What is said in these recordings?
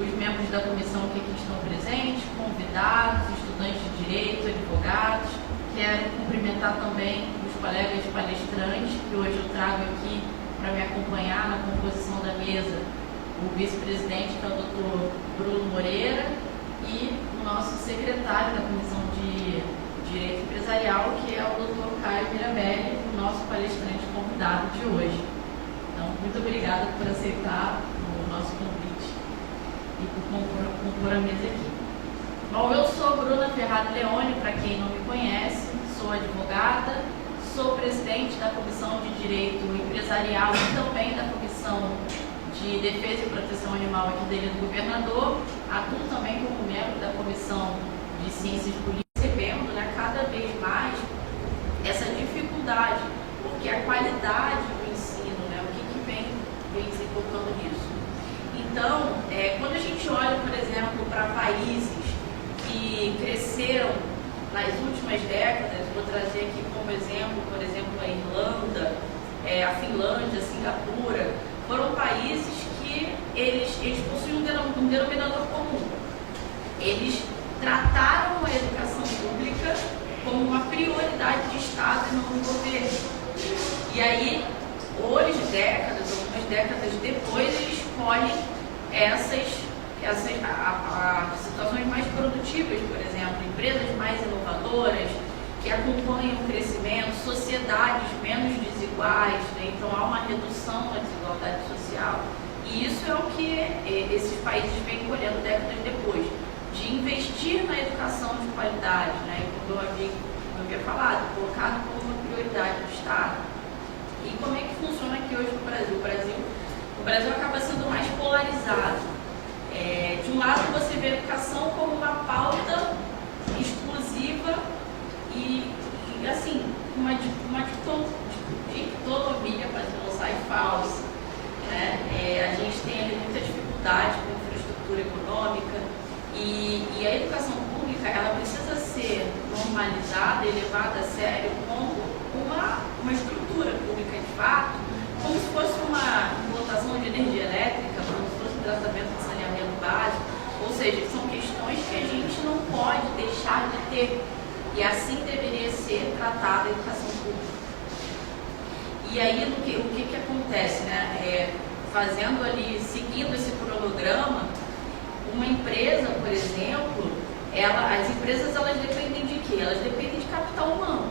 os membros da comissão que aqui estão presentes, convidados, estudantes de direito, advogados. Quero cumprimentar também os colegas palestrantes que hoje eu trago aqui para me acompanhar na composição da mesa, o vice-presidente, que é o Dr. Bruno Moreira, e o nosso secretário da Comissão de Direito Empresarial, que é o Dr. Caio Mirabelli, o nosso palestrante convidado de hoje. Então, muito obrigada por aceitar o nosso convite e por compor a mesa aqui. Bom, eu sou Bruna Ferrado Leone, para quem não me conhece, sou advogada, sou presidente da Comissão de Direito Empresarial e também da Comissão de Defesa e Proteção Animal aqui da Ilha do Governador, atuo também como membro da Comissão de Ciências Políticas, percebendo, né, cada vez mais essa dificuldade, porque a qualidade do ensino, né, o que vem se colocando nisso. Então, quando a gente olha, por exemplo, para países que cresceram nas últimas décadas, vou trazer aqui como exemplo, por exemplo, a Irlanda, a Finlândia, a Singapura, foram países que eles possuem um denominador comum. Eles trataram a educação pública como uma prioridade de Estado e não do governo. E aí, hoje, algumas décadas depois, eles escolhem essas situações mais produtivas, por exemplo, empresas mais inovadoras, que acompanham o crescimento, sociedades menos desiguais, né? Então há uma redução da desigualdade social. E isso é o que esses países vêm colhendo décadas depois, de investir na educação de qualidade, né? Como eu havia falado, colocado como uma prioridade do Estado. E como é que funciona aqui hoje no Brasil? O Brasil acaba sendo mais polarizado. De um lado, você vê a educação como uma pauta exclusiva e assim, uma dicotomia, para não sair falsa. Né? A gente tem ali muita dificuldade com infraestrutura econômica e a educação pública, ela precisa ser normalizada e levada a sério como uma estrutura pública de fato, como se fosse uma implantação de energia elétrica, como se fosse um tratamento de saneamento básico, ou seja, são questões que a gente não pode deixar de ter. E assim deveria ser tratada a educação pública. E aí, o que acontece, né? Fazendo ali, seguindo esse cronograma, uma empresa, por exemplo, as empresas, elas dependem de quê? Elas dependem de capital humano.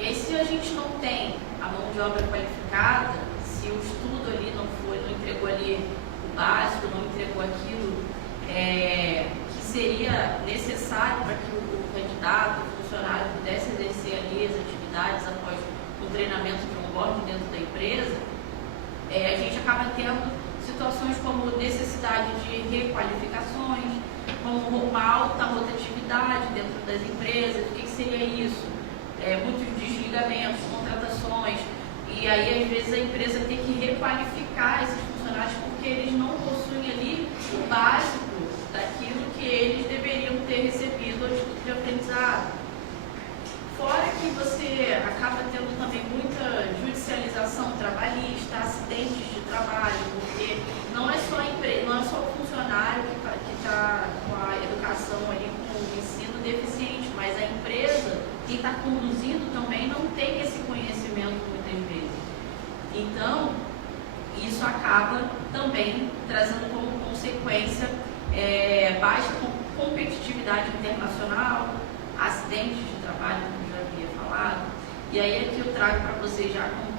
E aí, se a gente não tem a mão de obra qualificada, se o estudo ali não entregou ali o básico, não entregou aquilo que seria necessário para que o candidato, o funcionário pudesse exercer ali as atividades após o treinamento de onboarding dentro da empresa, a gente acaba tendo situações como necessidade de requalificações, como uma alta rotatividade dentro das empresas. O que seria isso? Muitos desligamentos, contratações, e aí às vezes a empresa tem que requalificar esses funcionários porque eles não possuem ali o básico daquilo que eles deveriam ter recebido a título de aprendizado. Fora que você acaba tendo também muita judicialização trabalhista, acidentes de trabalho, porque não é só o funcionário que está com a educação ali, com o ensino deficiente, mas a empresa, quem está conduzindo também não tem esse conhecimento muitas vezes. Então, isso acaba também trazendo como consequência baixa competitividade internacional, acidentes de trabalho, como eu já havia falado. E aí aqui eu trago para vocês já como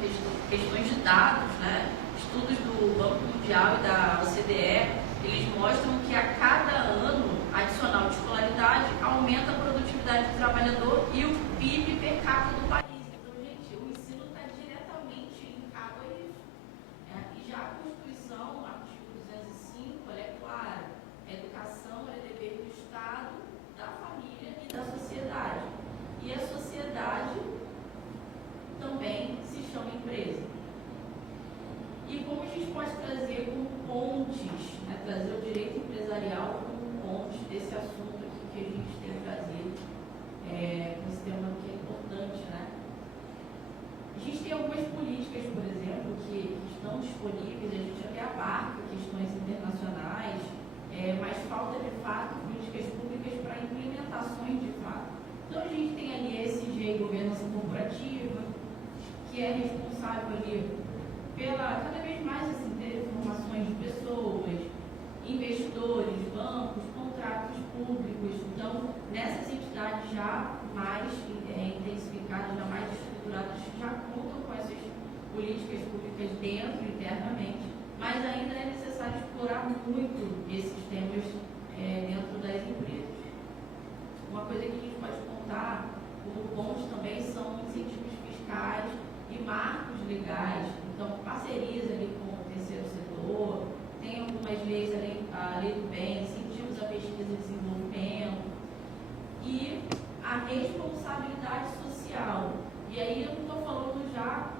questões de dados, né? Estudos do Banco Mundial e da OCDE, eles mostram que a cada ano adicional de escolaridade aumenta a produtividade do trabalhador e o PIB per capita do país. Então, gente, o ensino está diretamente linkado a isso. E já a Constituição, artigo 205, ela é clara. A educação é dever do Estado, da família e da sociedade. E a sociedade também se chama empresa. E como a gente pode trazer como pontes, né, trazer o direito corporativa, que é responsável ali pela, cada vez mais, assim, ter informações de pessoas, investidores, bancos, contratos públicos. Então, nessas entidades já mais intensificadas, já mais estruturadas, já contam com essas políticas públicas dentro, internamente, mas ainda é necessário explorar muito esses temas dentro das empresas. Uma coisa que a gente pode contar como bons também são incentivos fiscais e marcos legais, então parcerias ali com o terceiro setor, tem algumas leis, a lei do bem, incentivos à pesquisa e desenvolvimento, e a responsabilidade social. E aí eu não estou falando já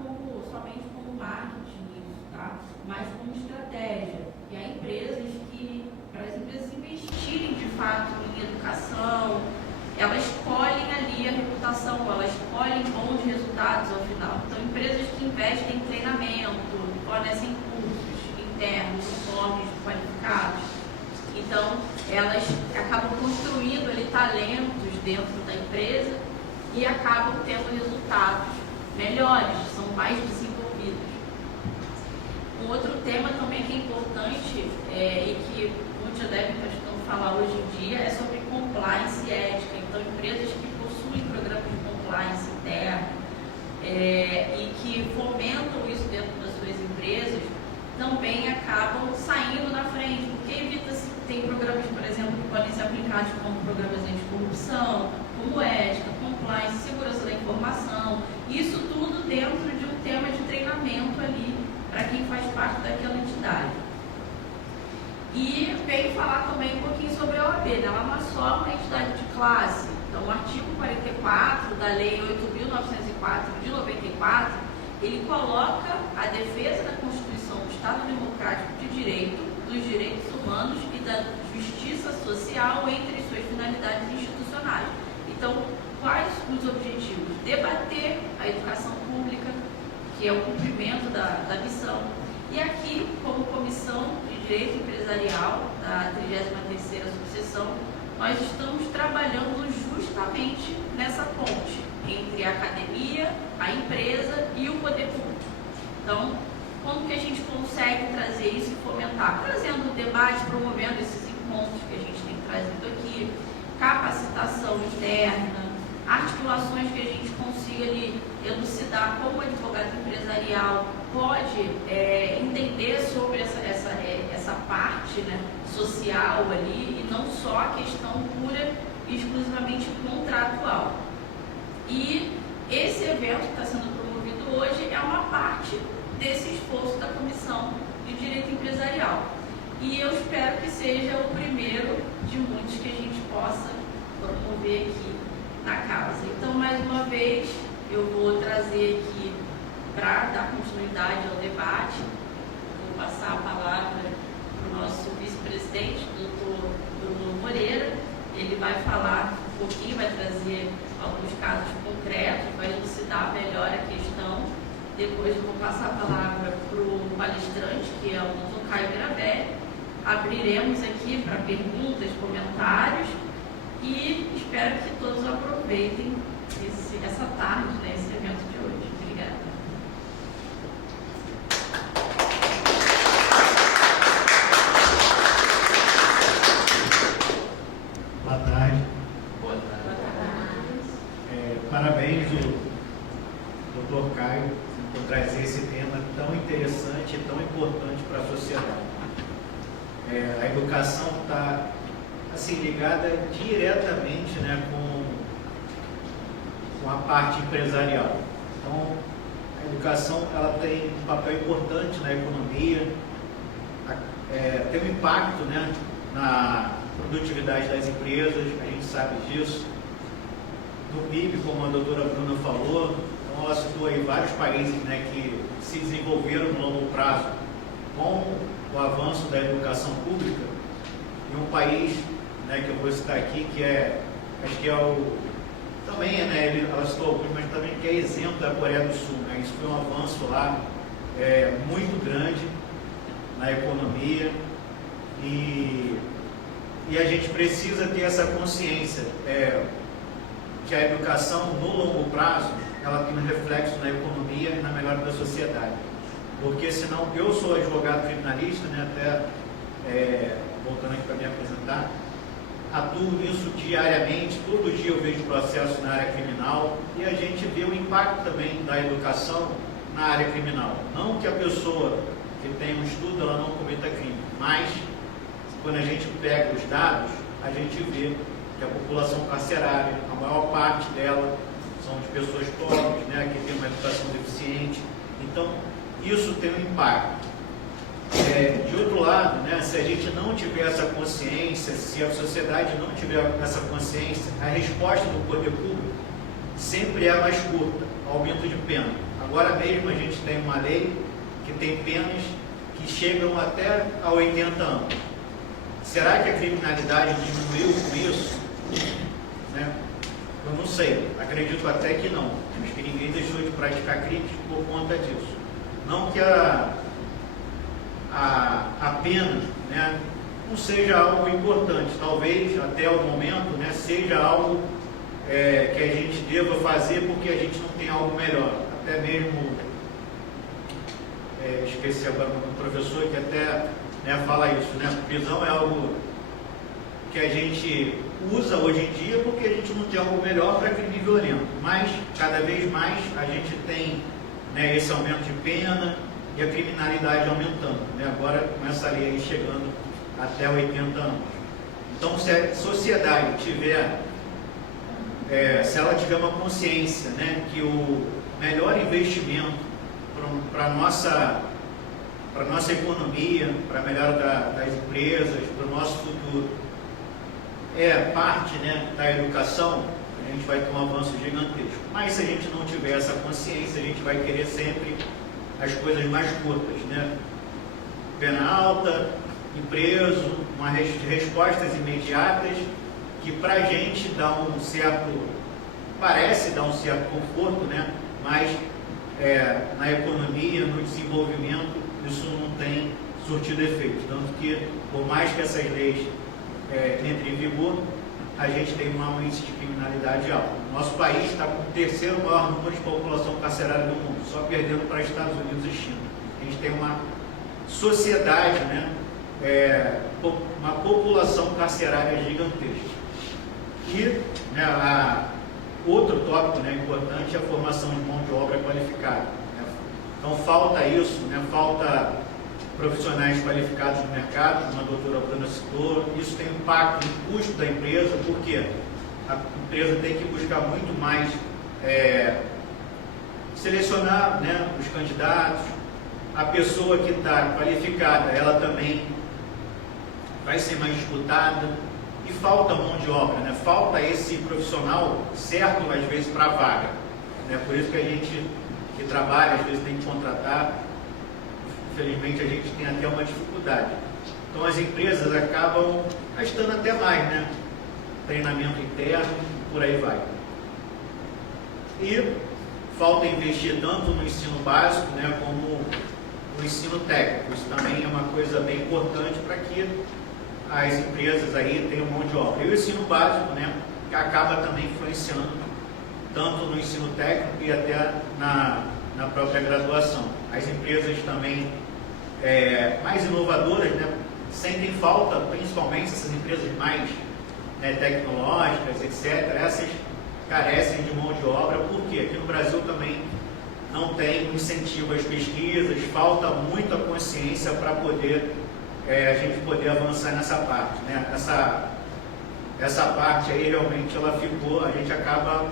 somente como marketing isso, tá? Mas como estratégia. E há empresas que, para as empresas investirem de fato em educação, elas colhem ali a reputação, elas colhem bons resultados ao final. Então, empresas que investem em treinamento, fornecem cursos internos, uniformes qualificados. Então, elas acabam construindo ali talentos dentro da empresa e acabam tendo resultados melhores, são mais desenvolvidos. Um outro tema também que é importante e que muitos já devem estar falar hoje em dia é sobre compliance e ética. Então, empresas que possuem programas de compliance interno e que fomentam isso dentro das suas empresas também acabam saindo na frente, porque evita-se, tem programas, por exemplo, que podem ser aplicados como programas anticorrupção, como ética, compliance, segurança da informação, isso tudo dentro de um tema de treinamento ali para quem faz parte daquela entidade. E venho falar também um pouquinho sobre a OAB, né? Ela não é só uma entidade de classe. Então, o artigo 44 da Lei 8.904 de 94, ele coloca a defesa da Constituição do Estado Democrático de Direito, dos direitos humanos e da justiça social entre as suas finalidades institucionais. Então, quais os objetivos? Debater a educação pública, que é o cumprimento da missão. E aqui, como Comissão de Direito Empresarial da 33ª Subseção, nós estamos trabalhando justamente nessa ponte entre a academia, a empresa e o poder público. Então, como que a gente consegue trazer isso e fomentar? Trazendo debate, promovendo esses encontros que a gente tem trazido aqui, capacitação interna, articulações que a gente consiga ali elucidar como o advogado empresarial pode entender sobre essa parte, né, social ali, e não só a questão pura e exclusivamente contratual. E esse evento que está sendo promovido hoje é uma parte desse esforço da Comissão de Direito Empresarial. E eu espero que seja o primeiro de muitos que a gente possa promover aqui na causa. Então, mais uma vez, eu vou trazer aqui, para dar continuidade ao debate, vou passar a palavra para o nosso vice-presidente, doutor Bruno Moreira. Ele vai falar um pouquinho, vai trazer alguns casos concretos, vai elucidar melhor a questão. Depois eu vou passar a palavra para o palestrante, que é o doutor Caio Mirabelli. Abriremos aqui para perguntas, comentários e espero que todos aproveitem essa tarde, né, esse evento de hoje. Obrigada. Boa tarde. Boa tarde. Parabéns ao Dr. Caio por trazer esse tema tão interessante e tão importante para a sociedade. A educação está assim, ligada diretamente, né, com a parte empresarial. Então, a educação ela tem um papel importante na economia, tem um impacto, né, na produtividade das empresas, a gente sabe disso, no PIB, como a doutora Bruna falou. Então, ela citou aí vários países, né, que se desenvolveram no longo prazo com o avanço da educação pública, e um país, né, que eu vou citar aqui, que acho que é o, também, né, ela citou alguns, mas também que é exemplo da Coreia do Sul, né, isso foi um avanço lá muito grande na economia, e a gente precisa ter essa consciência que a educação no longo prazo ela tem um reflexo na economia e na melhora da sociedade. Porque senão, eu sou advogado criminalista, né, até voltando aqui para me apresentar, atuo nisso diariamente, todo dia eu vejo processos na área criminal e a gente vê o impacto também da educação na área criminal. Não que a pessoa que tem um estudo ela não cometa crime, mas quando a gente pega os dados, a gente vê que a população carcerária, a maior parte dela são de pessoas pobres, né, que tem uma educação deficiente. Então, isso tem um impacto. De outro lado, né, se a gente não tiver essa consciência, se a sociedade não tiver essa consciência, a resposta do poder público sempre é mais curta, aumento de pena. Agora mesmo a gente tem uma lei que tem penas que chegam até a 80 anos. Será que a criminalidade diminuiu com isso? Né? Eu não sei, acredito até que não. Acho que ninguém deixou de praticar crimes por conta disso. Não que a pena, né, não seja algo importante, talvez até o momento, né, seja algo que a gente deva fazer porque a gente não tem algo melhor. Até mesmo, esqueci agora um professor que até, né, fala isso, né, prisão é algo que a gente usa hoje em dia porque a gente não tem algo melhor para crime violento, mas cada vez mais a gente tem, né, esse aumento de pena e a criminalidade aumentando, né? Agora com essa lei aí chegando até 80 anos. Então, se a sociedade tiver, se ela tiver uma consciência, né, que o melhor investimento para a nossa economia, para a melhora das empresas, para o nosso futuro, é parte, né, da educação, a gente vai ter um avanço gigantesco. Mas se a gente não tiver essa consciência, a gente vai querer sempre as coisas mais curtas, né? Pena alta, ir preso, respostas imediatas, que para a gente dá um certo, parece dar um certo conforto, né? Mas na economia, no desenvolvimento, isso não tem surtido efeito. Tanto que, por mais que essas leis entrem em vigor, a gente tem um índice de criminalidade alto. Nosso país está com o terceiro maior número de população carcerária do mundo, só perdendo para Estados Unidos e China. A gente tem uma sociedade, né, uma população carcerária gigantesca. E, né, outro tópico, né, importante é a formação de mão de obra qualificada. Né? Então falta isso, né, falta profissionais qualificados no mercado, como a doutora Bruna citou. Isso tem impacto no custo da empresa, porque a empresa tem que buscar muito mais selecionar, né, os candidatos. A pessoa que está qualificada, ela também vai ser mais disputada. E falta mão de obra, né? Falta esse profissional certo, às vezes, para a vaga. Né? Por isso que a gente que trabalha, às vezes, tem que contratar. Infelizmente, a gente tem até uma dificuldade. Então, as empresas acabam gastando até mais, né? Treinamento interno, por aí vai. E falta investir tanto no ensino básico, né, como no ensino técnico. Isso também é uma coisa bem importante para que as empresas aí tenham mão de obra. E o ensino básico, né, que acaba também influenciando tanto no ensino técnico e até na própria graduação. As empresas também mais inovadoras, né, sentem falta, principalmente essas empresas mais, né, tecnológicas, etc., essas carecem de mão de obra, porque aqui no Brasil também não tem incentivo às pesquisas, falta muita consciência para poder a gente poder avançar nessa parte, né? Essa parte aí realmente ela ficou, a gente acaba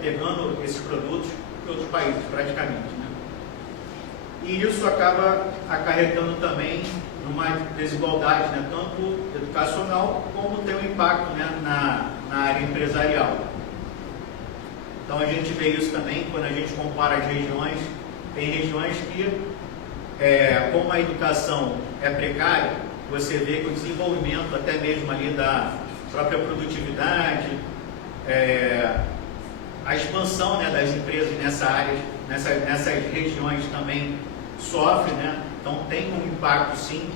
pegando esses produtos de outros países praticamente, né? E isso acaba acarretando também numa desigualdade, né, tanto educacional como tem um impacto, né, na área empresarial. Então a gente vê isso também quando a gente compara as regiões. Tem regiões que, como a educação é precária, você vê que o desenvolvimento até mesmo ali da própria produtividade, a expansão, né, das empresas nessa área, nessas regiões também sofre, né? Então tem um impacto sim,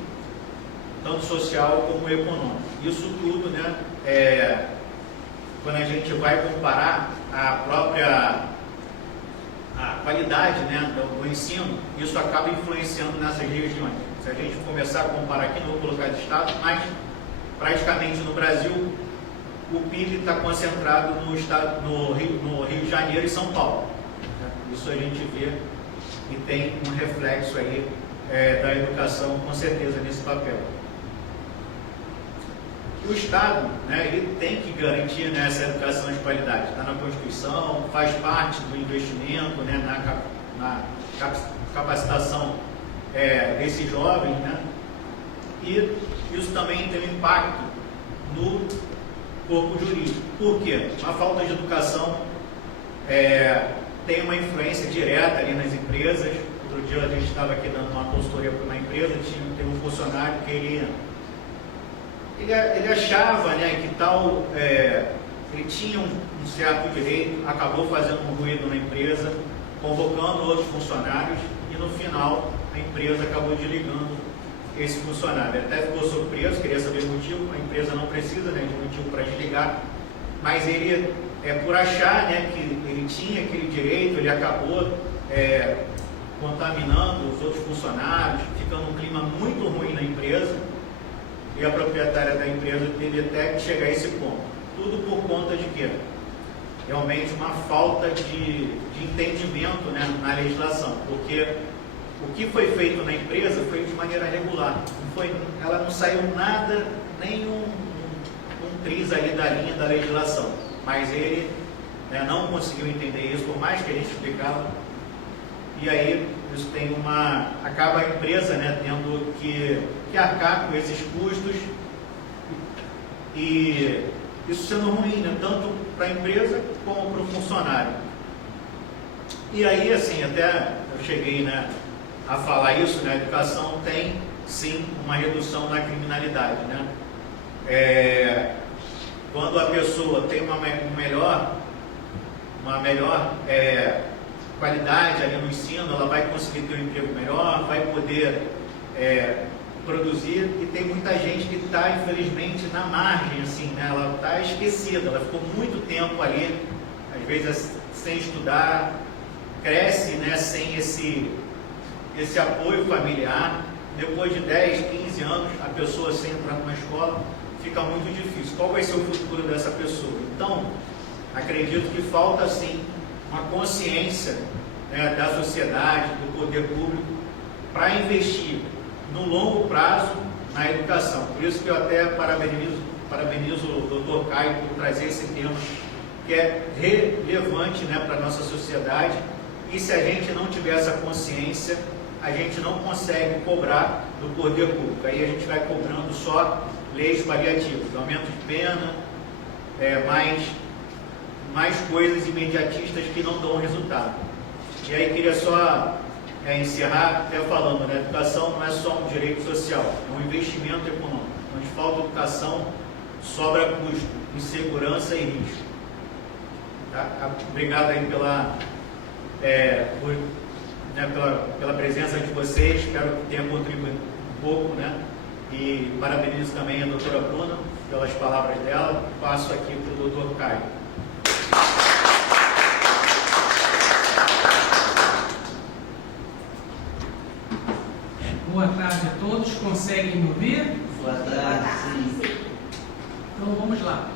tanto social como econômico. Isso tudo, né, quando a gente vai comparar a própria qualidade, né, do ensino, isso acaba influenciando nessas regiões. Se a gente começar a comparar aqui, não vou colocar de estado, mas praticamente no Brasil, o PIB está concentrado no Rio de Janeiro e São Paulo. Isso a gente vê e tem um reflexo aí da educação, com certeza, nesse papel. O Estado, né, ele tem que garantir, né, essa educação de qualidade. Está na Constituição, faz parte do investimento, né, na capacitação desses jovens, né, e isso também tem um impacto no corpo jurídico. Por quê? A falta de educação tem uma influência direta ali nas empresas. Outro dia a gente estava aqui dando uma consultoria para uma empresa, teve um funcionário que ele achava, né, que tal, ele tinha um certo direito, acabou fazendo um ruído na empresa, convocando outros funcionários e no final a empresa acabou desligando esse funcionário. Ele até ficou surpreso, queria saber o motivo, a empresa não precisa, né, de motivo para desligar, mas ele, por achar, né, que ele tinha aquele direito, ele acabou contaminando os outros funcionários, ficando um clima muito ruim na empresa. E a proprietária da empresa teve até que chegar a esse ponto. Tudo por conta de quê? Realmente uma falta de entendimento, né, na legislação. Porque o que foi feito na empresa foi de maneira regular. Ela não saiu nada, nem um triz ali da linha da legislação. Mas ele, né, não conseguiu entender isso, por mais que a gente explicava. E aí isso tem acaba a empresa, né, tendo que arcar com esses custos, e isso sendo ruim, né, tanto para a empresa como para o funcionário. E aí, assim, até eu cheguei, né, a falar isso, né, a educação tem sim uma redução na criminalidade, né? Quando a pessoa tem uma melhor qualidade ali no ensino, ela vai conseguir ter um emprego melhor, vai poder produzir, e tem muita gente que está, infelizmente, na margem, assim, né? Ela está esquecida, ela ficou muito tempo ali, às vezes sem estudar, cresce, né, sem esse apoio familiar. Depois de 10, 15 anos, a pessoa sem entrar numa escola, fica muito difícil. Qual vai ser o futuro dessa pessoa? Então, acredito que falta, sim, uma consciência, né, da sociedade, do poder público, para investir no longo prazo na educação. Por isso que eu até parabenizo o Dr. Caio por trazer esse tema, que é relevante, né, para a nossa sociedade, e se a gente não tiver essa consciência, a gente não consegue cobrar do poder público. Aí a gente vai cobrando só leis paliativas, aumento de pena, mais coisas imediatistas que não dão resultado. E aí queria só encerrar até falando, né, educação não é só um direito social, é um investimento econômico. Onde falta educação, sobra custo, insegurança e risco. Tá? Obrigado aí pela presença de vocês, espero que tenha contribuído um pouco, né? E parabenizo também a doutora Bruna pelas palavras dela. Passo aqui para o doutor Caio. Boa tarde a todos, conseguem me ouvir? Boa tarde, sim. Então vamos lá.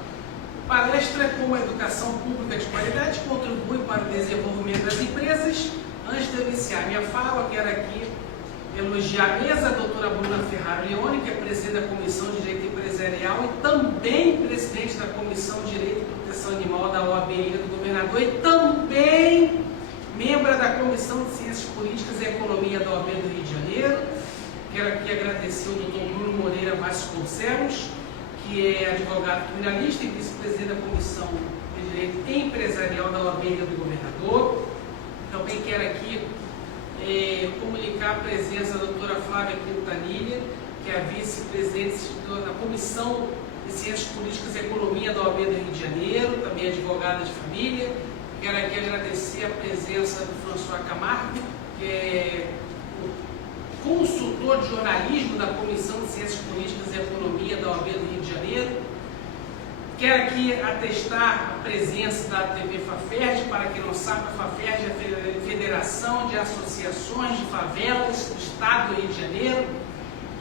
Palestra como a educação pública de qualidade contribui para o desenvolvimento das empresas. Antes de eu iniciar minha fala, eu quero aqui elogiar a mesa, a doutora Bruna Ferraro Leone, que é presidente da Comissão de Direito Empresarial e também presidente da Comissão de Direito e Proteção Animal da OAB Ilha do Governador e também membro da Comissão de Ciências Políticas e Economia da OAB do Rio de Janeiro. Quero aqui agradecer o doutor Bruno Moreira Vasconcelos, que é advogado criminalista e vice-presidente da Comissão de Direito Empresarial da OAB Ilha do Governador. Também quero aqui comunicar a presença da doutora Flávia Quintanilha, que é a vice-presidente da Comissão de Ciências Políticas e Economia da OAB do Rio de Janeiro, também advogada de família. Quero aqui agradecer a presença do François Camargo, que é o consultor de jornalismo da Comissão de Ciências Políticas e Economia da OAB do Rio de Janeiro. Quero aqui atestar a presença da TV Faferj. Para quem não sabe, a Faferj é a Federação de Associações de Favelas do Estado do Rio de Janeiro,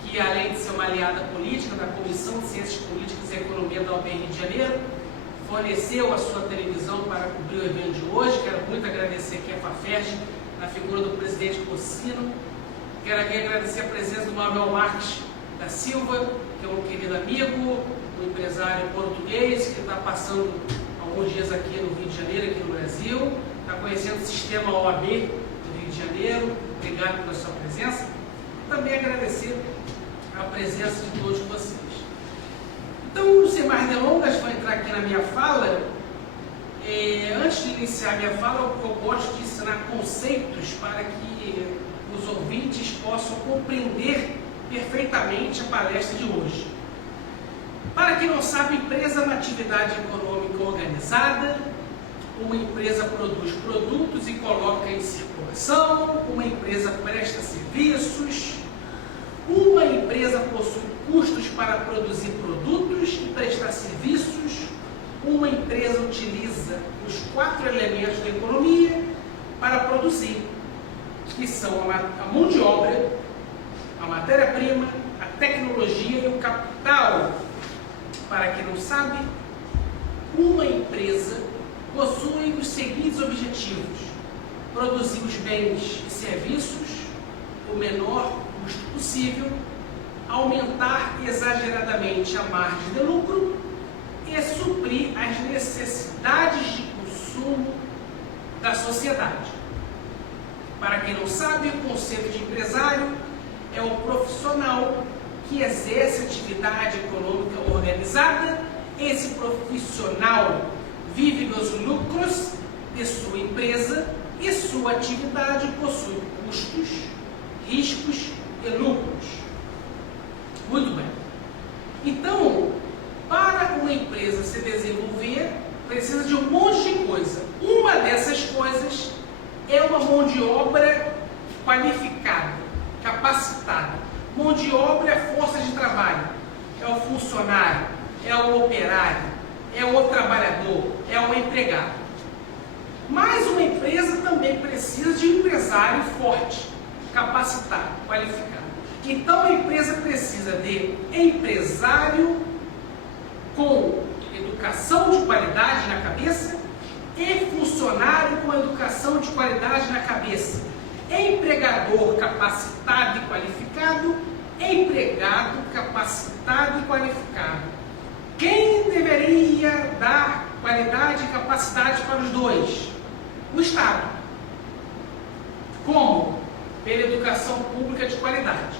que além de ser uma aliada política da Comissão de Ciências Políticas e Economia da UEM Rio de Janeiro, forneceu a sua televisão para cobrir o evento de hoje. Quero muito agradecer aqui a Faferj, na figura do presidente Cocino. Quero aqui agradecer a presença do Manuel Marques da Silva, que é um querido amigo, um empresário português, que está passando alguns dias aqui no Rio de Janeiro, aqui no Brasil, está conhecendo o sistema OAB do Rio de Janeiro. Obrigado pela sua presença. Também agradecer a presença de todos vocês. Então, sem mais delongas, vou entrar aqui na minha fala. Antes de iniciar minha fala, eu gosto de ensinar conceitos para que os ouvintes possam compreender perfeitamente a palestra de hoje. Para quem não sabe, empresa é uma atividade econômica organizada. Uma empresa produz produtos e coloca em circulação. Uma empresa presta serviços. Uma empresa possui custos para produzir produtos e prestar serviços. Uma empresa utiliza os 4 elementos da economia para produzir, que são a mão de obra, a matéria-prima, a tecnologia e o capital. Para quem não sabe, uma empresa possui os seguintes objetivos: produzir os bens e serviços o menor custo possível, aumentar exageradamente a margem de lucro e suprir as necessidades de consumo da sociedade. Para quem não sabe, o conceito de empresário é o profissional que exerce atividade econômica organizada. Esse profissional vive dos lucros de sua empresa e sua atividade possui custos, riscos e lucros. Muito bem. Então, para uma empresa se desenvolver, precisa de um monte de coisa. Uma dessas coisas é uma mão de obra qualificada, capacitada. Mão de obra é força de trabalho, é o funcionário, é o operário, é o trabalhador, é o empregado. Mas uma empresa também precisa de um empresário forte, capacitado, qualificado. Então a empresa precisa de empresário com educação de qualidade na cabeça e funcionário com educação de qualidade na cabeça. Empregador capacitado e qualificado, empregado capacitado e qualificado. Quem deveria dar qualidade e capacidade para os dois? O Estado. Como? Pela educação pública de qualidade.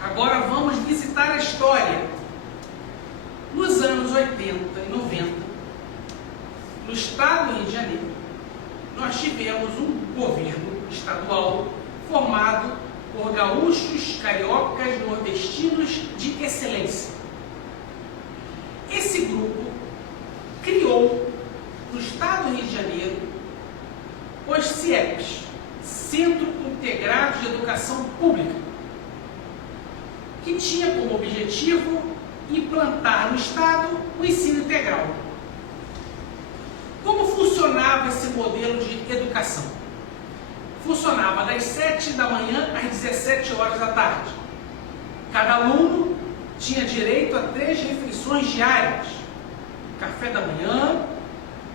Agora vamos visitar a história. Nos anos 80 e 90, no estado do Rio de Janeiro, nós tivemos um governo estadual formado por gaúchos, cariocas, nordestinos de excelência. Esse grupo criou, no estado do Rio de Janeiro, os CIEPs, Centro Integrado de Educação Pública, que tinha como objetivo implantar no estado o ensino integral. Como funcionava esse modelo de educação? Funcionava das 7 da manhã às 17 horas da tarde. Cada aluno tinha direito a 3 refeições diárias: café da manhã,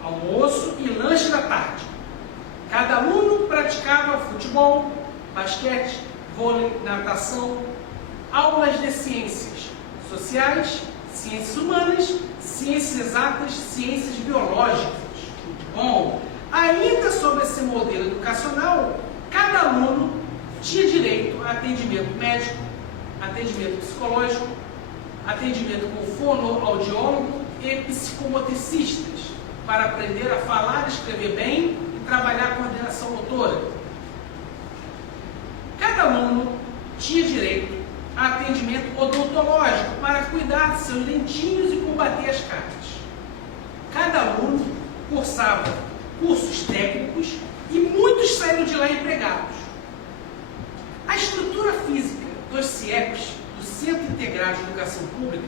almoço e lanche da tarde. Cada aluno praticava futebol, basquete, vôlei, natação, aulas de ciências sociais, ciências humanas, ciências exatas, ciências biológicas. Muito bom! Ainda sobre esse modelo educacional, cada aluno tinha direito a atendimento médico, atendimento psicológico, atendimento com fonoaudiólogo e psicomotricistas, para aprender a falar e escrever bem e trabalhar a coordenação motora. Cada aluno tinha direito a atendimento odontológico para cuidar de seus dentinhos e combater as cáries. Cada aluno cursava cursos técnicos e muitos saíram de lá empregados. A estrutura física dos CIEPs, do Centro Integrado de Educação Pública,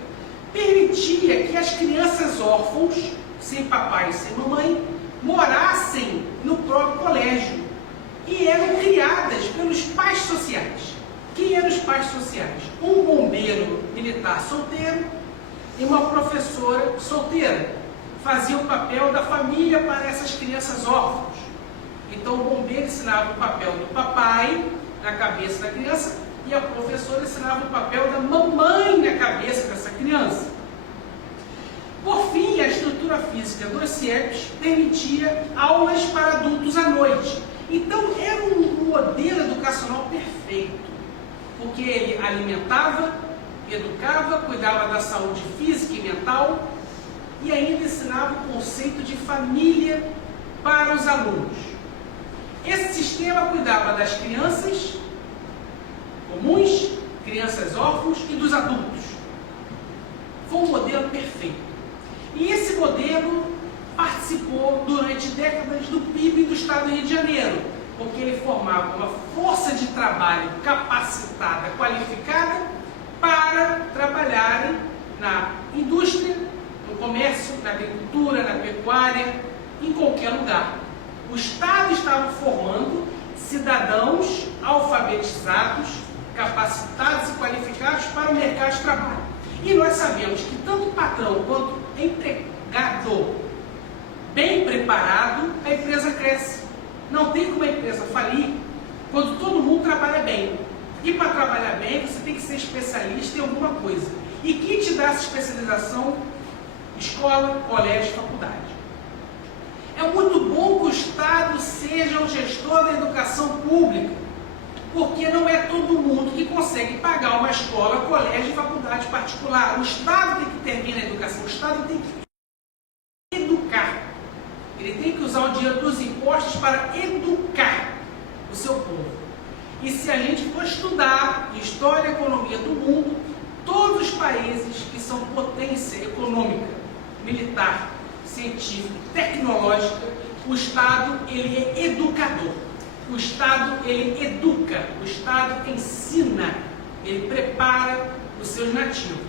permitia que as crianças órfãos, sem papai e sem mamãe, morassem no próprio colégio e eram criadas pelos pais sociais. Quem eram os pais sociais? Um bombeiro militar solteiro e uma professora solteira. Fazia o papel da família para essas crianças órfãs. Então o bombeiro ensinava o papel do papai na cabeça da criança e a professora ensinava o papel da mamãe na cabeça dessa criança. Por fim, a estrutura física dos CIEPs permitia aulas para adultos à noite. Então era um modelo educacional perfeito, porque ele alimentava, educava, cuidava da saúde física e mental e ainda ensinava o conceito de família para os alunos. Esse sistema cuidava das crianças comuns, crianças órfãos e dos adultos. Foi um modelo perfeito. E esse modelo participou durante décadas do PIB do Estado do Rio de Janeiro, porque ele formava uma força de trabalho capacitada, qualificada, para trabalharem na indústria, no comércio, na agricultura, na pecuária, em qualquer lugar. O Estado estava formando cidadãos alfabetizados, capacitados e qualificados para o mercado de trabalho. E nós sabemos que tanto o patrão quanto o empregado bem preparado, a empresa cresce. Não tem como a empresa falir quando todo mundo trabalha bem. E para trabalhar bem, você tem que ser especialista em alguma coisa. E quem te dá essa especialização? Escola, colégio, faculdade. É muito bom que o Estado seja o gestor da educação pública, porque não é todo mundo que consegue pagar uma escola, colégio e faculdade particular. O Estado tem que intervir na educação, o Estado tem que educar. Ele tem que usar o dinheiro dos impostos para educar o seu povo. E se a gente for estudar história e economia do mundo, todos os países que são potência econômica, militar, científica, tecnológica, o Estado ele é educador. O Estado ele educa, o Estado ensina, ele prepara os seus nativos.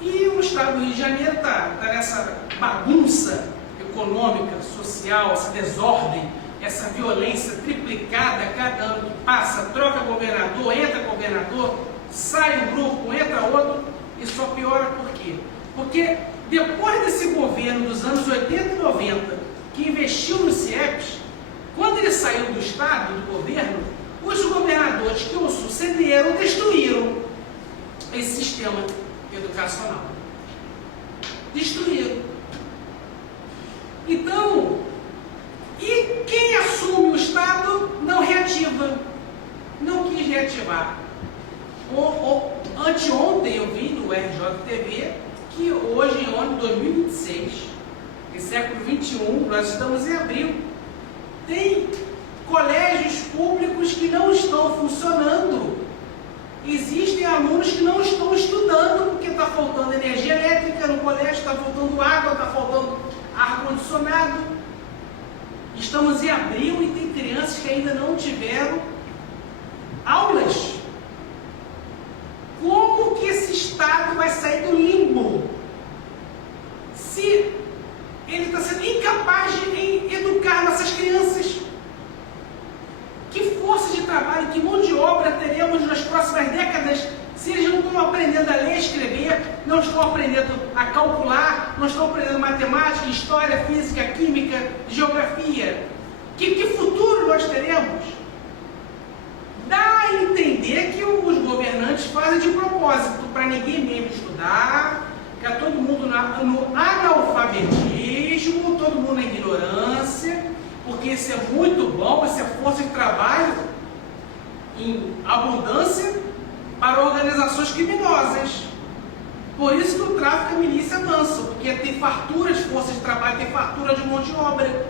E o Estado do Rio de Janeiro está nessa bagunça econômica, social, essa desordem, essa violência triplicada a cada ano que passa, troca governador, entra governador, sai um grupo, entra outro, e só piora por quê? Porque depois desse governo dos anos 80 e 90, que investiu nos CIEPs, quando ele saiu do Estado, do governo, os governadores que o sucederam destruíram esse sistema educacional. Destruíram. Então, e quem assume o Estado não reativa. Não quis reativar. Anteontem eu vi no RJTV que hoje, em ano 2026, em século XXI, nós estamos em abril, tem colégios públicos que não estão funcionando. Existem alunos que não estão estudando porque está faltando energia elétrica no colégio, está faltando água, está faltando ar-condicionado. Estamos em abril e tem crianças que ainda não tiveram aulas. Como que esse Estado vai sair do limbo se ele está sendo incapaz de educar nossas crianças? Que força de trabalho, que mão de obra teremos nas próximas décadas se eles não estão aprendendo a ler e escrever, não estão aprendendo a calcular, não estão aprendendo matemática, história, física, química, geografia? Que futuro nós teremos? Dá a entender que os governantes fazem de propósito, para ninguém mesmo estudar, que todo mundo no analfabetismo, todo mundo na ignorância, porque isso é muito bom, isso é força de trabalho em abundância para organizações criminosas. Por isso que o tráfico e a milícia avançam, porque tem fartura de força de trabalho, tem fartura de mão de obra.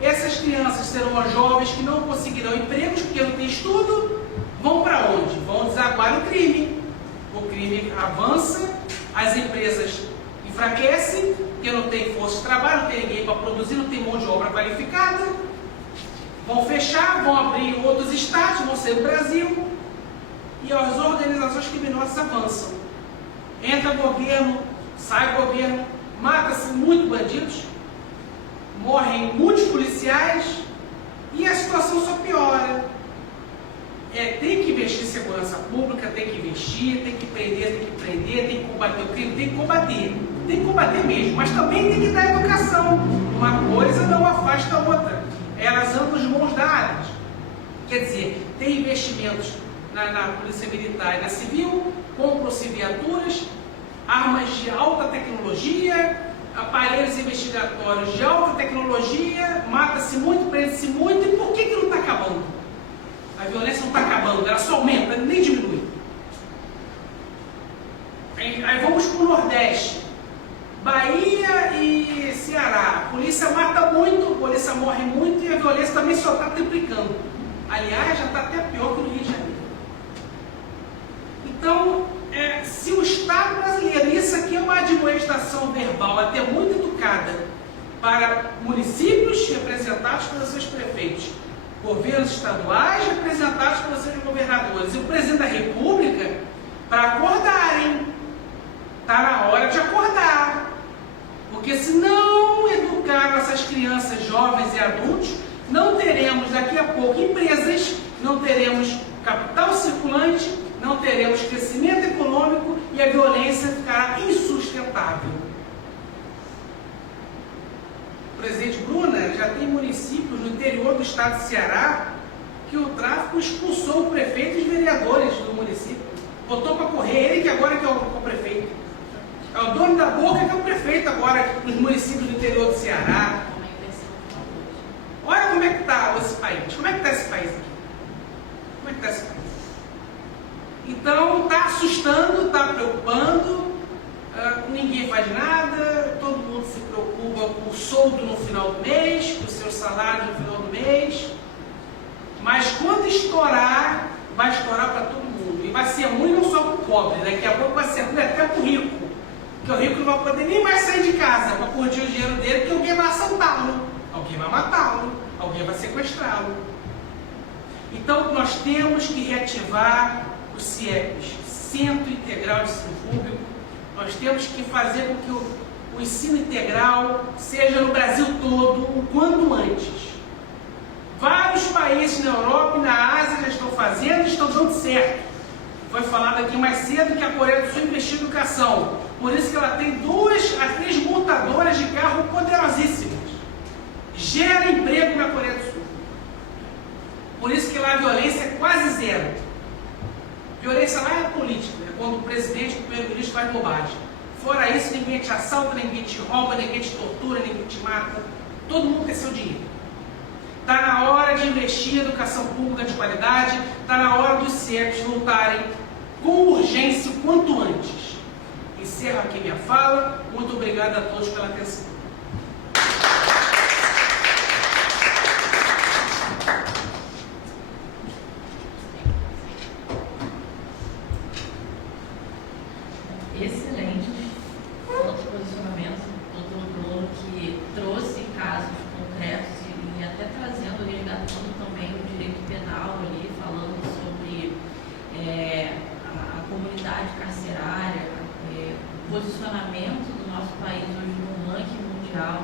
Essas crianças serão as jovens que não conseguirão empregos porque não tem estudo, vão para onde? Vão desaguar no crime. O crime avança, as empresas enfraquecem, porque não tem força de trabalho, não tem ninguém para produzir, não tem mão de obra qualificada. Vão fechar, vão abrir em outros estados, vão ser o Brasil, e as organizações criminosas avançam. Entra governo, sai governo, mata-se muitos bandidos, morrem muitos policiais e a situação só piora. Tem que investir em segurança pública, tem que investir, tem que prender, tem que combater o crime, tem que combater mesmo, mas também tem que dar educação. Uma coisa não afasta a outra, elas andam de mãos dadas. Quer dizer, tem investimentos na polícia militar e na civil, compram-se viaturas, armas de alta tecnologia, aparelhos investigatórios de alta tecnologia, mata-se muito, prende-se muito, e por que não está acabando? A violência não está acabando, ela só aumenta, nem diminui. Aí vamos para o Nordeste, Bahia e Ceará. A polícia mata muito, a polícia morre muito e a violência também só está triplicando. Aliás, já está até pior que no Rio de Janeiro. Então, se o Estado brasileiro, isso aqui é uma admoestação verbal até muito educada para municípios representados pelos seus prefeitos, governos estaduais representados pelos seus governadores e o presidente da República, para acordarem. Está na hora de acordar. Porque se não educar essas crianças, jovens e adultos, não teremos daqui a pouco empresas, não teremos capital circulante, não teremos crescimento econômico e a violência ficará insustentável. O presidente Bruna já tem municípios no interior do estado de Ceará que o tráfico expulsou o prefeito e os vereadores do município. Botou para correr, ele que agora que é o prefeito. É o dono da boca que é o prefeito agora nos municípios do interior do Ceará. Olha como é que está esse país. Como é que está esse país aqui? Como é que está esse país? Então está assustando, está preocupando, ninguém faz nada, todo mundo se preocupa com o soldo no final do mês, com o seu salário no final do mês, mas quando estourar, vai estourar para todo mundo, e vai ser ruim não só para o pobre, daqui a pouco vai ser ruim até para o rico, porque o rico não vai poder nem mais sair de casa para curtir o dinheiro dele, porque alguém vai assaltá-lo, alguém vai matá-lo, alguém vai sequestrá-lo. Então nós temos que reativar os CIEPs, Centro Integral de Ensino Público. Nós temos que fazer com que o ensino integral seja no Brasil todo o quanto antes. Vários países na Europa e na Ásia já estão fazendo e estão dando certo. Foi falado aqui mais cedo que a Coreia do Sul investiu em educação. Por isso que ela tem 2 a 3 montadoras de carro poderosíssimas. Gera emprego na Coreia do Sul. Por isso que lá a violência é quase zero. Violência lá é política, é quando o presidente e o primeiro-ministro faz bobagem. Fora isso, ninguém te assalta, ninguém te rouba, ninguém te tortura, ninguém te mata. Todo mundo quer seu dinheiro. Está na hora de investir em educação pública de qualidade, está na hora dos CIEPs voltarem com urgência o quanto antes. Encerro aqui minha fala. Muito obrigado a todos pela atenção. Excelente posicionamento do Bruno, que trouxe casos concretos e até trazendo, resgatando também o direito penal ali, falando sobre a comunidade carcerária, o posicionamento do nosso país hoje no ranking mundial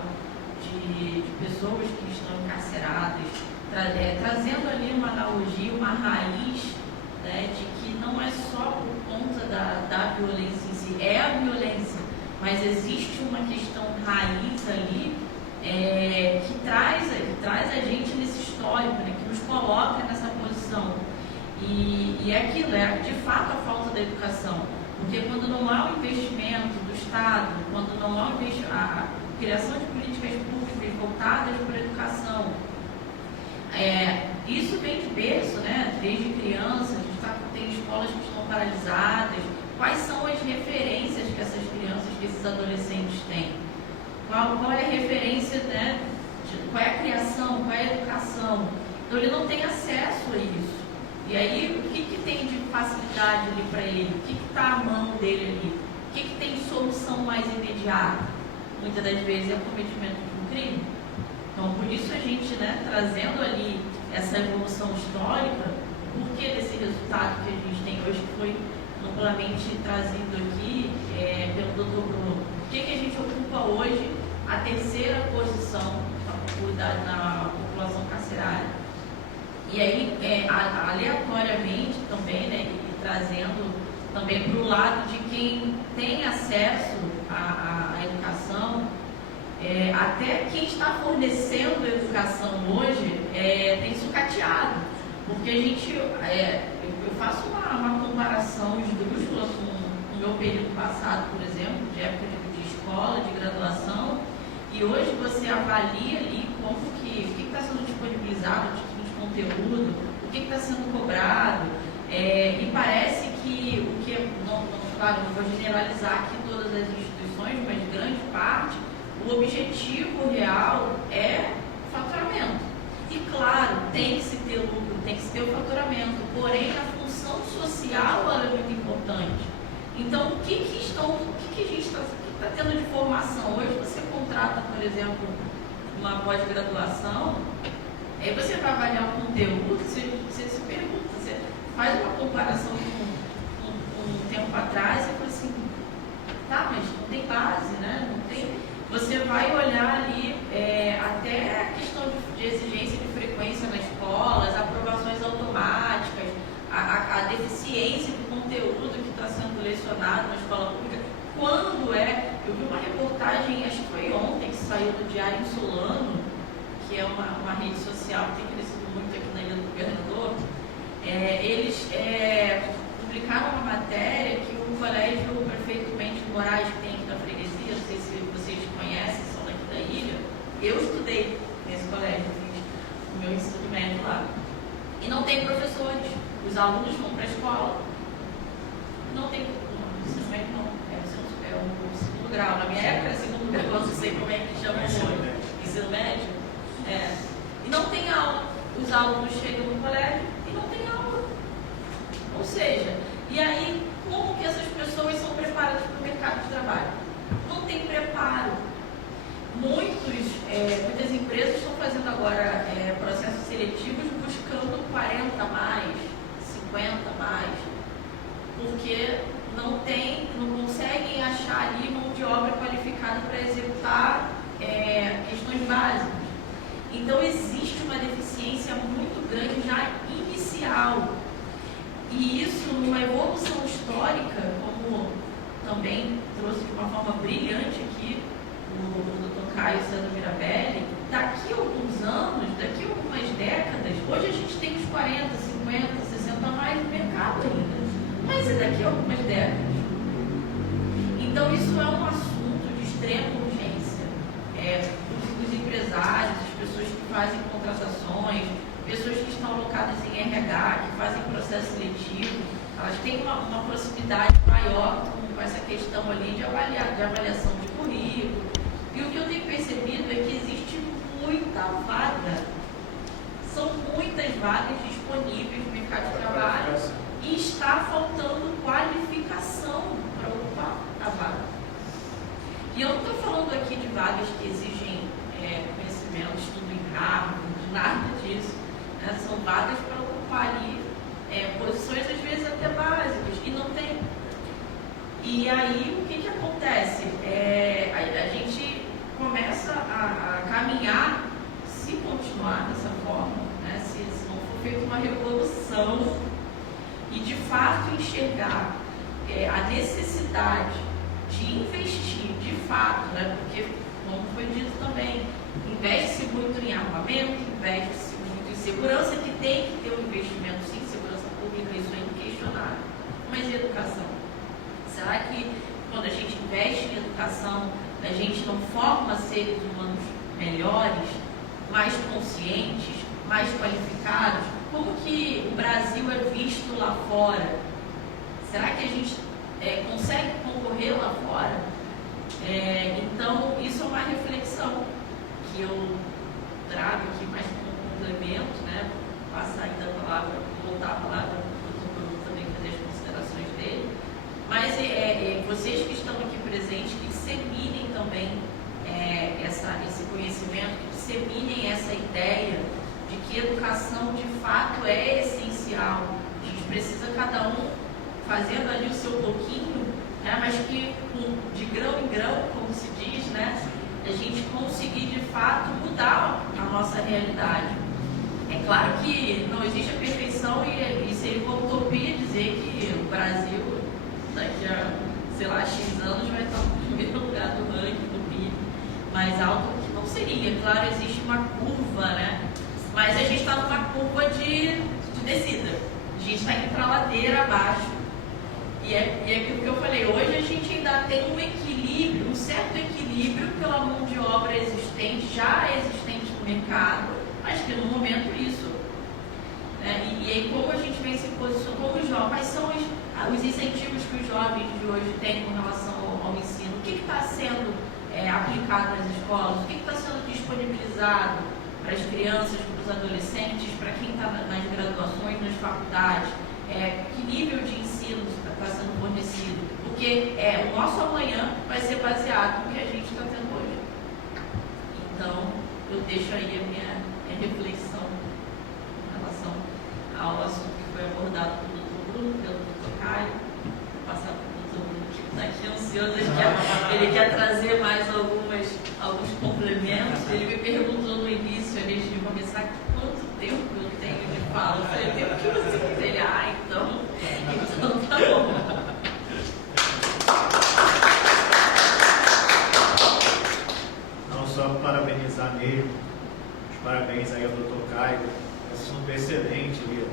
de pessoas que estão encarceradas, trazendo ali uma analogia, uma raiz, né, de que não é só por conta da violência em si, é a violência, mas existe uma questão raiz ali que traz a gente nesse histórico, né, que nos coloca nessa posição. E é aquilo, de fato a falta da educação, porque quando não há o investimento do Estado, quando não há a criação de políticas públicas voltadas para a educação, isso vem de berço, né? Desde criança, a gente tem escolas que estão paralisadas. Quais são as referências que essas crianças, que esses adolescentes têm? Qual é a referência, né? Qual é a criação, qual é a educação? Então ele não tem acesso a isso. E aí, o que tem de facilidade ali para ele? O que está à mão dele ali? O que tem solução mais imediata? Muitas das vezes é o cometimento de um crime. Então, por isso a gente, né, trazendo ali essa evolução histórica, por que desse resultado que a gente tem hoje, que foi amplamente trazido aqui pelo Dr. Bruno. Por que a gente ocupa hoje a terceira posição na população carcerária? E aí, aleatoriamente também, né, e trazendo também para o lado de quem tem acesso à educação, até quem está fornecendo educação hoje tem sucateado, porque a gente, eu faço uma comparação esdrúxula com o meu período passado, por exemplo, de época de escola, de graduação, e hoje você avalia ali como o que está sendo disponibilizado, o tipo de conteúdo, o que está sendo cobrado, e parece que o que, claro, não vou generalizar aqui todas as instituições, mas grande parte, o objetivo real é faturamento. E claro, tem que se ter lucro, tem que se ter o faturamento, porém a função social ela é muito importante. Então, o que a gente está tendo de formação? Hoje você contrata, por exemplo, uma pós-graduação, aí você vai avaliar o conteúdo, você se pergunta, você faz uma comparação com um tempo atrás, você fala assim, tá, mas não tem base, né? Não tem. Você vai olhar ali até a questão de exigência de frequência na escola, as aprovações automáticas, a deficiência do conteúdo que está sendo lecionado na escola pública. Quando eu vi uma reportagem, acho que foi ontem, que saiu do Diário Insulano, que é uma rede social que tem crescido muito aqui na Ilha do Governador. Eles publicaram uma matéria que o colégio Prefeito Mendes Moraes, que tem aqui da freguesia, não sei se vocês conhecem, são daqui da ilha, eu estudei nesse colégio, fiz o meu ensino médio lá. E não tem professores, os alunos vão para a escola, não tem ensino médio, não, é o segundo grau. Na minha época era segundo grau, não sei como é que chama hoje. Ensino médio? E não tem aula. Os alunos chegam no colégio e não tem aula. Ou seja, e aí, como que essas pessoas são preparadas para o mercado de trabalho? Não tem preparo. Muitas empresas estão fazendo agora processos seletivos buscando 40 mais, 50 mais, porque não conseguem achar ali mão de obra qualificada para executar questões básicas. Então existe uma deficiência muito grande já inicial. E isso, numa evolução histórica, como também trouxe de uma forma brilhante aqui o Dr. Caio Sandro Mirabelli, daqui a alguns anos, daqui a algumas décadas, hoje a gente tem uns 40, 50, 60 mais no mercado ainda, mas e daqui a algumas décadas? Então isso é um assunto de extrema urgência. Os empresários, as pessoas que fazem contratações, pessoas que estão alocadas em RH, que fazem processo seletivo, elas têm uma proximidade maior com essa questão ali de avaliação de currículo. E o que eu tenho percebido é que existe muita vaga. São muitas vagas disponíveis no mercado de trabalho e está faltando qualificação para ocupar a vaga. E eu não estou falando aqui de vagas que exigem conhecimento, estudo em Harvard, de nada disso. Né? São vagas para ocupar ali posições às vezes até básicas e não tem. E aí o que acontece? A gente começa a caminhar, se continuar dessa forma, né? Se não for feita uma revolução e de fato enxergar a necessidade de investir de fato, né? Porque, como foi dito também, investe-se muito em armamento, investe-se muito em segurança, que tem que ter um investimento sim, segurança pública, isso é inquestionável. Mas e educação? Será que quando a gente investe em educação, a gente não forma seres humanos melhores, mais conscientes, mais qualificados? Como que o Brasil é visto lá fora? Será que a gente consegue concorrer lá fora? Então, isso é uma reflexão que eu trago aqui mais como um complemento, né? Passar ainda a palavra, voltar a palavra para o Bruno também fazer as considerações dele. Mas vocês que estão aqui presentes, que disseminem também esse conhecimento, que disseminem essa ideia de que educação de fato é essencial. A gente precisa cada um fazendo ali o seu pouquinho, né, mas que de grão em grão, como se diz, né, a gente conseguir de fato mudar a nossa realidade. É claro que não existe a perfeição e seria uma utopia dizer que o Brasil, daqui a, sei lá, X anos, vai estar no primeiro lugar do ranking do PIB mais alto, que não seria. Claro, existe uma curva, né? Mas a gente está numa curva de descida. A gente está indo para a ladeira abaixo. E é aquilo que eu falei, hoje a gente ainda tem um equilíbrio, um certo equilíbrio pela mão de obra existente, já existente no mercado, mas que no momento isso. E aí como a gente vem se posicionando, como os jovens, quais são os incentivos que os jovens de hoje têm com relação ao ensino? O que está sendo aplicado nas escolas? O que está sendo disponibilizado para as crianças, para os adolescentes, para quem está nas graduações, nas faculdades? Que nível de ensino está sendo fornecido? Porque o nosso amanhã vai ser baseado no que a gente está tendo hoje. Então, eu deixo aí a minha reflexão em relação ao assunto que foi abordado pelo Dr. Bruno, pelo Dr. Caio, passar para o Dr. Bruno, que está aqui ansioso, ele quer trazer mais alguns complementos. Ele me perguntou no início, antes de começar, quanto tempo eu tenho de fala. Eu falei, o tempo que você quiser. Ele, então tá bom. Não só parabenizar mesmo, os parabéns aí ao Dr. Caio, assunto excelente, ele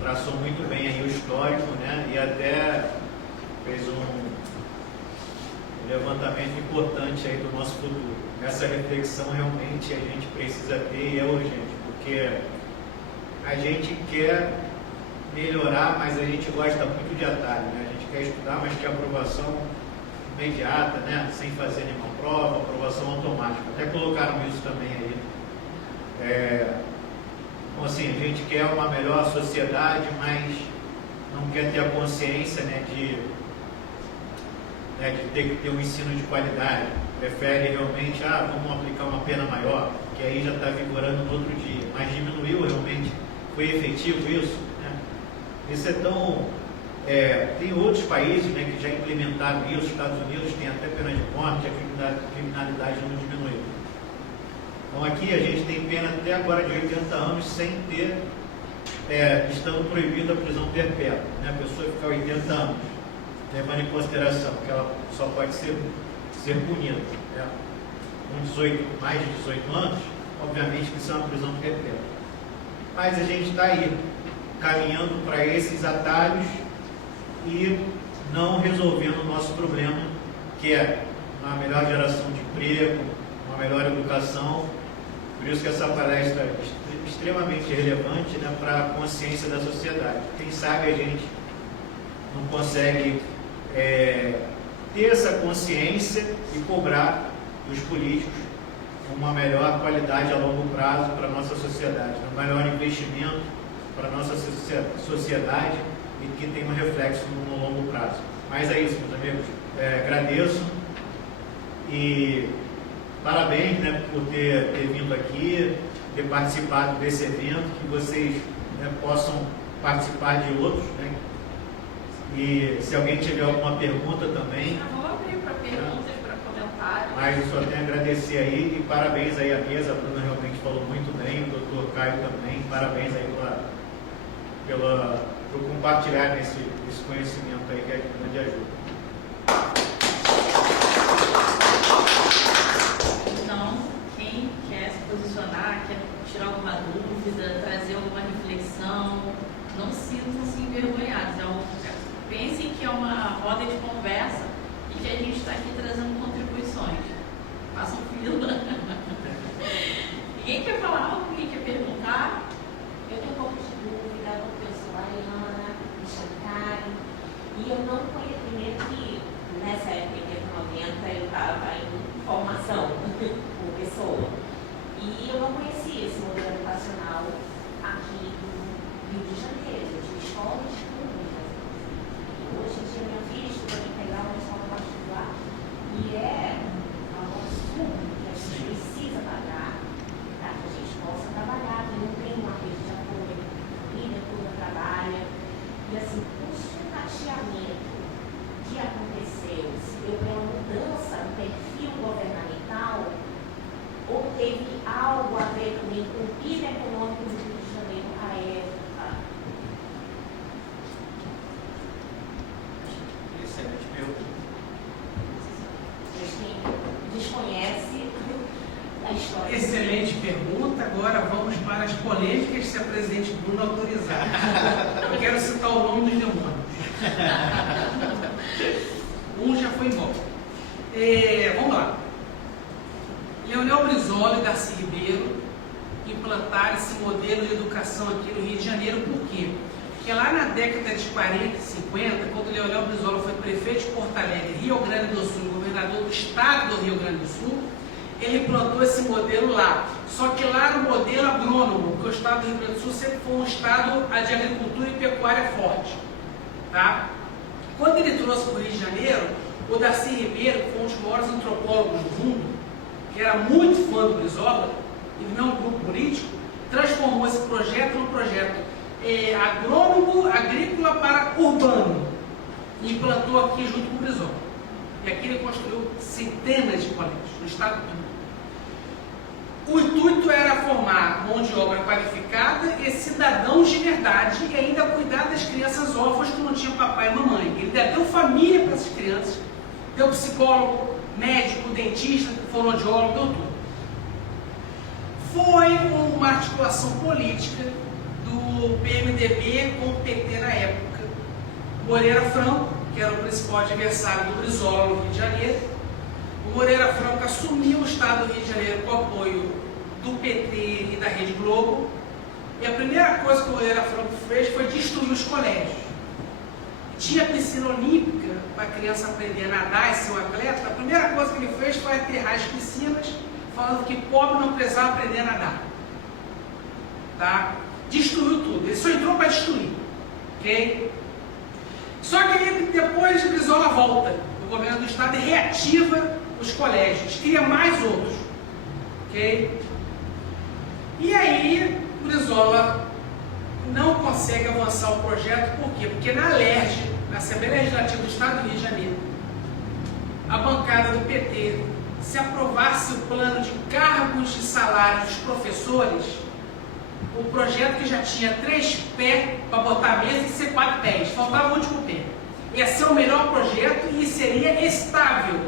traçou muito bem aí o histórico, né? E até fez um levantamento importante aí do nosso futuro. Essa reflexão realmente a gente precisa ter e é urgente, porque a gente quer melhorar, mas a gente gosta muito de atalho, né? A gente quer estudar, mas quer aprovação imediata, né? Sem fazer nenhuma prova, aprovação automática. Até colocaram isso também aí. Então, assim, a gente quer uma melhor sociedade, mas não quer ter a consciência, né, de ter que ter um ensino de qualidade. Prefere realmente, vamos aplicar uma pena maior, que aí já está vigorando no outro dia. Mas diminuiu realmente, foi efetivo isso? Né? Isso é tão... tem outros países, né, que já implementaram isso, Estados Unidos tem até pena de morte, a criminalidade não diminuiu. Então aqui a gente tem pena até agora de 80 anos sem ter, estando proibida a prisão perpétua. Né? A pessoa ficar 80 anos, levando em consideração que ela só pode ser punida. Né? Com mais de 18 anos, obviamente que isso é uma prisão perpétua. Mas a gente está aí, caminhando para esses atalhos e não resolvendo o nosso problema, que é uma melhor geração de emprego, uma melhor educação. Por isso que essa palestra é extremamente relevante, né, para a consciência da sociedade. Quem sabe a gente não consegue ter essa consciência e cobrar dos políticos uma melhor qualidade a longo prazo para a nossa sociedade, um melhor investimento para a nossa sociedade e que tenha um reflexo no longo prazo. Mas é isso, meus amigos. Agradeço e parabéns, né, por ter vindo aqui, ter participado desse evento, que vocês, né, possam participar de outros, né? E se alguém tiver alguma pergunta também... Vamos abrir para perguntas, para comentários. Mas eu só tenho a agradecer aí e parabéns aí à mesa. A Bruna realmente falou muito bem, o Dr. Caio também. Parabéns aí por compartilhar esse conhecimento aí, que é de grande ajuda. Então, quem quer se posicionar, quer tirar alguma dúvida, trazer alguma reflexão, não sintam-se envergonhados. Pensem que é uma roda de conversa e que a gente está aqui trazendo contribuições. Façam fila. Ninguém quer falar algo? Ninguém quer perguntar? Eu tenho um pouco de dúvida, porque eu sou ariana, Caio, e eu não conheço, primeiro que Excelente pergunta. Agora vamos para as polêmicas, se a presidente Bruna autorizar. Eu quero citar o nome dos demônios. Um já foi embora. Vamos lá. Leonel Brizola e Darcy Ribeiro implantaram esse modelo de educação aqui no Rio de Janeiro. Por quê? Porque lá na década de 40 e 50, quando Leonel Brizola foi prefeito de Porto Alegre, Rio Grande do Sul, governador do estado do Rio Grande do Sul, ele implantou esse modelo lá. Só que lá era um modelo agrônomo, porque o estado do Rio Grande do Sul sempre foi um estado de agricultura e pecuária forte. Tá? Quando ele trouxe para o Rio de Janeiro, o Darcy Ribeiro, que foi um dos maiores antropólogos do mundo, que era muito fã do Brizola, e não um grupo político, transformou esse projeto num projeto agrônomo, agrícola para urbano, e implantou aqui junto com o Brizola. E aqui ele construiu centenas de colégios no estado todo. O intuito era formar mão de obra qualificada e cidadãos de verdade e ainda cuidar das crianças órfãs que não tinham papai e mamãe. Ele deu família para essas crianças, deu psicólogo, médico, dentista, fonoaudiólogo, deu tudo. Foi uma articulação política do PMDB com o PT na época. Moreira Franco, que era o principal adversário do Brizola no Rio de Janeiro, o Moreira Franco assumiu o estado do Rio de Janeiro com o apoio do PT e da Rede Globo, e a primeira coisa que o Moreira Franco fez foi destruir os colégios. Tinha piscina olímpica para a criança aprender a nadar e ser um atleta. A primeira coisa que ele fez foi aterrar as piscinas, falando que pobre não precisava aprender a nadar. Tá? Destruiu tudo. Ele só entrou para destruir. Ok? Só que ele, depois de Brizola volta, o governo do estado reativa os colégios, cria mais outros. Ok? E aí, Brizola não consegue avançar o projeto, por quê? Porque na LERJ, na Assembleia Legislativa do Estado do Rio de Janeiro, a bancada do PT, se aprovasse o plano de cargos e salários dos professores, o projeto que já tinha 3 pés para botar a mesa e ser 4 pés, faltava o último pé. Ia ser o melhor projeto e seria estável.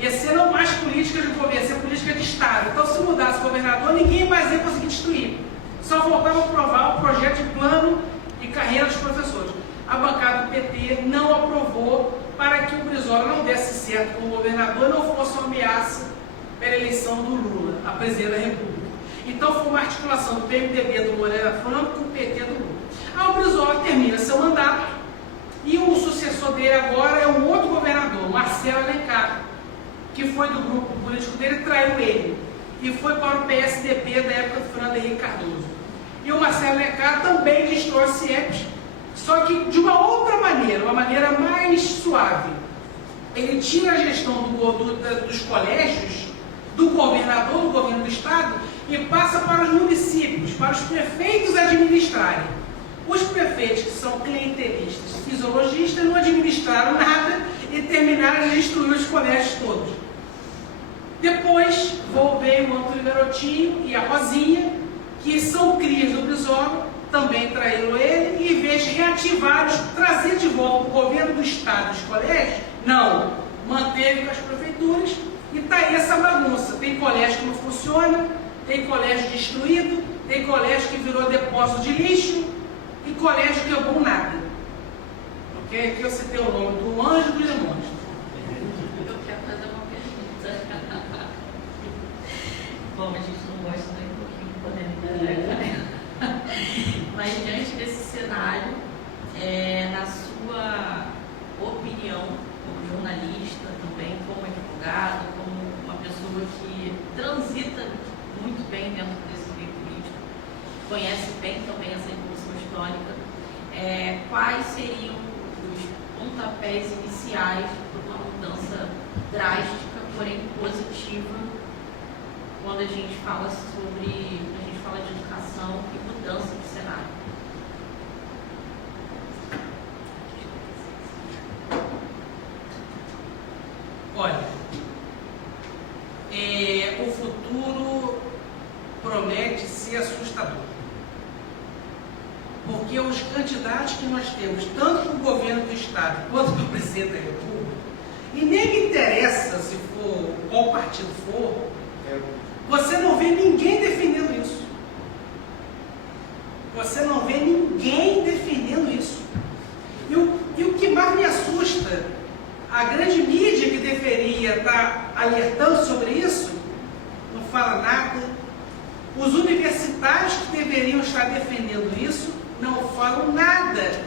Ia ser não mais política de governo, ia ser política de Estado. Então, se mudasse o governador, ninguém mais ia conseguir destruir. Só faltava aprovar o projeto de plano e carreira dos professores. A bancada do PT não aprovou para que o Brizola não desse certo como governador e não fosse uma ameaça pela eleição do Lula, a presidente da República. Então foi uma articulação do PMDB do Moreira Franco com o PT do Lula. Aí o Brizola termina seu mandato e o sucessor dele agora é um outro governador, Marcelo Alencar, que foi do grupo político dele e traiu ele. E foi para o PSDB da época do Fernando Henrique Cardoso. E o Marcelo Alencar também destrói o CIEPS, só que de uma outra maneira, uma maneira mais suave. Ele tira a gestão dos colégios, do governador, do governo do estado, e passa para os municípios, para os prefeitos administrarem. Os prefeitos que são clientelistas, fisiologistas, não administraram nada e terminaram de destruir os colégios todos. Depois veio o Antônio Garotinho e a Rosinha, que são crias do Brizola, também traíram ele, e em vez de reativar, trazer de volta o governo do estado dos colégios, não, manteve com as prefeituras, e está aí essa bagunça. Tem colégio que não funciona, tem colégio destruído, tem colégio que virou depósito de lixo, e colégio que é bom nada. Ok? Aqui eu citei o nome do anjo e dos demônios. Eu quero fazer uma pergunta. Bom, a gente não gosta nem um pouquinho de polêmica, né? Mas diante desse cenário, na sua opinião, como jornalista também, como advogado, como uma pessoa que transita muito bem dentro desse meio político, conhece bem também essa evolução histórica, quais seriam os pontapés iniciais para uma mudança drástica, porém positiva, quando a gente fala de educação e mudança de cenário? Olha, o futuro promete ser assustador. Porque os candidatos que nós temos, tanto para o governo do Estado quanto para o presidente da República, e nem me interessa se for qual partido for, Você não vê ninguém defendendo isso. Você não vê ninguém defendendo isso. E o que mais me assusta, a grande mídia que deveria estar alertando sobre isso, não fala nada. Os universitários que deveriam estar defendendo isso, não falam nada.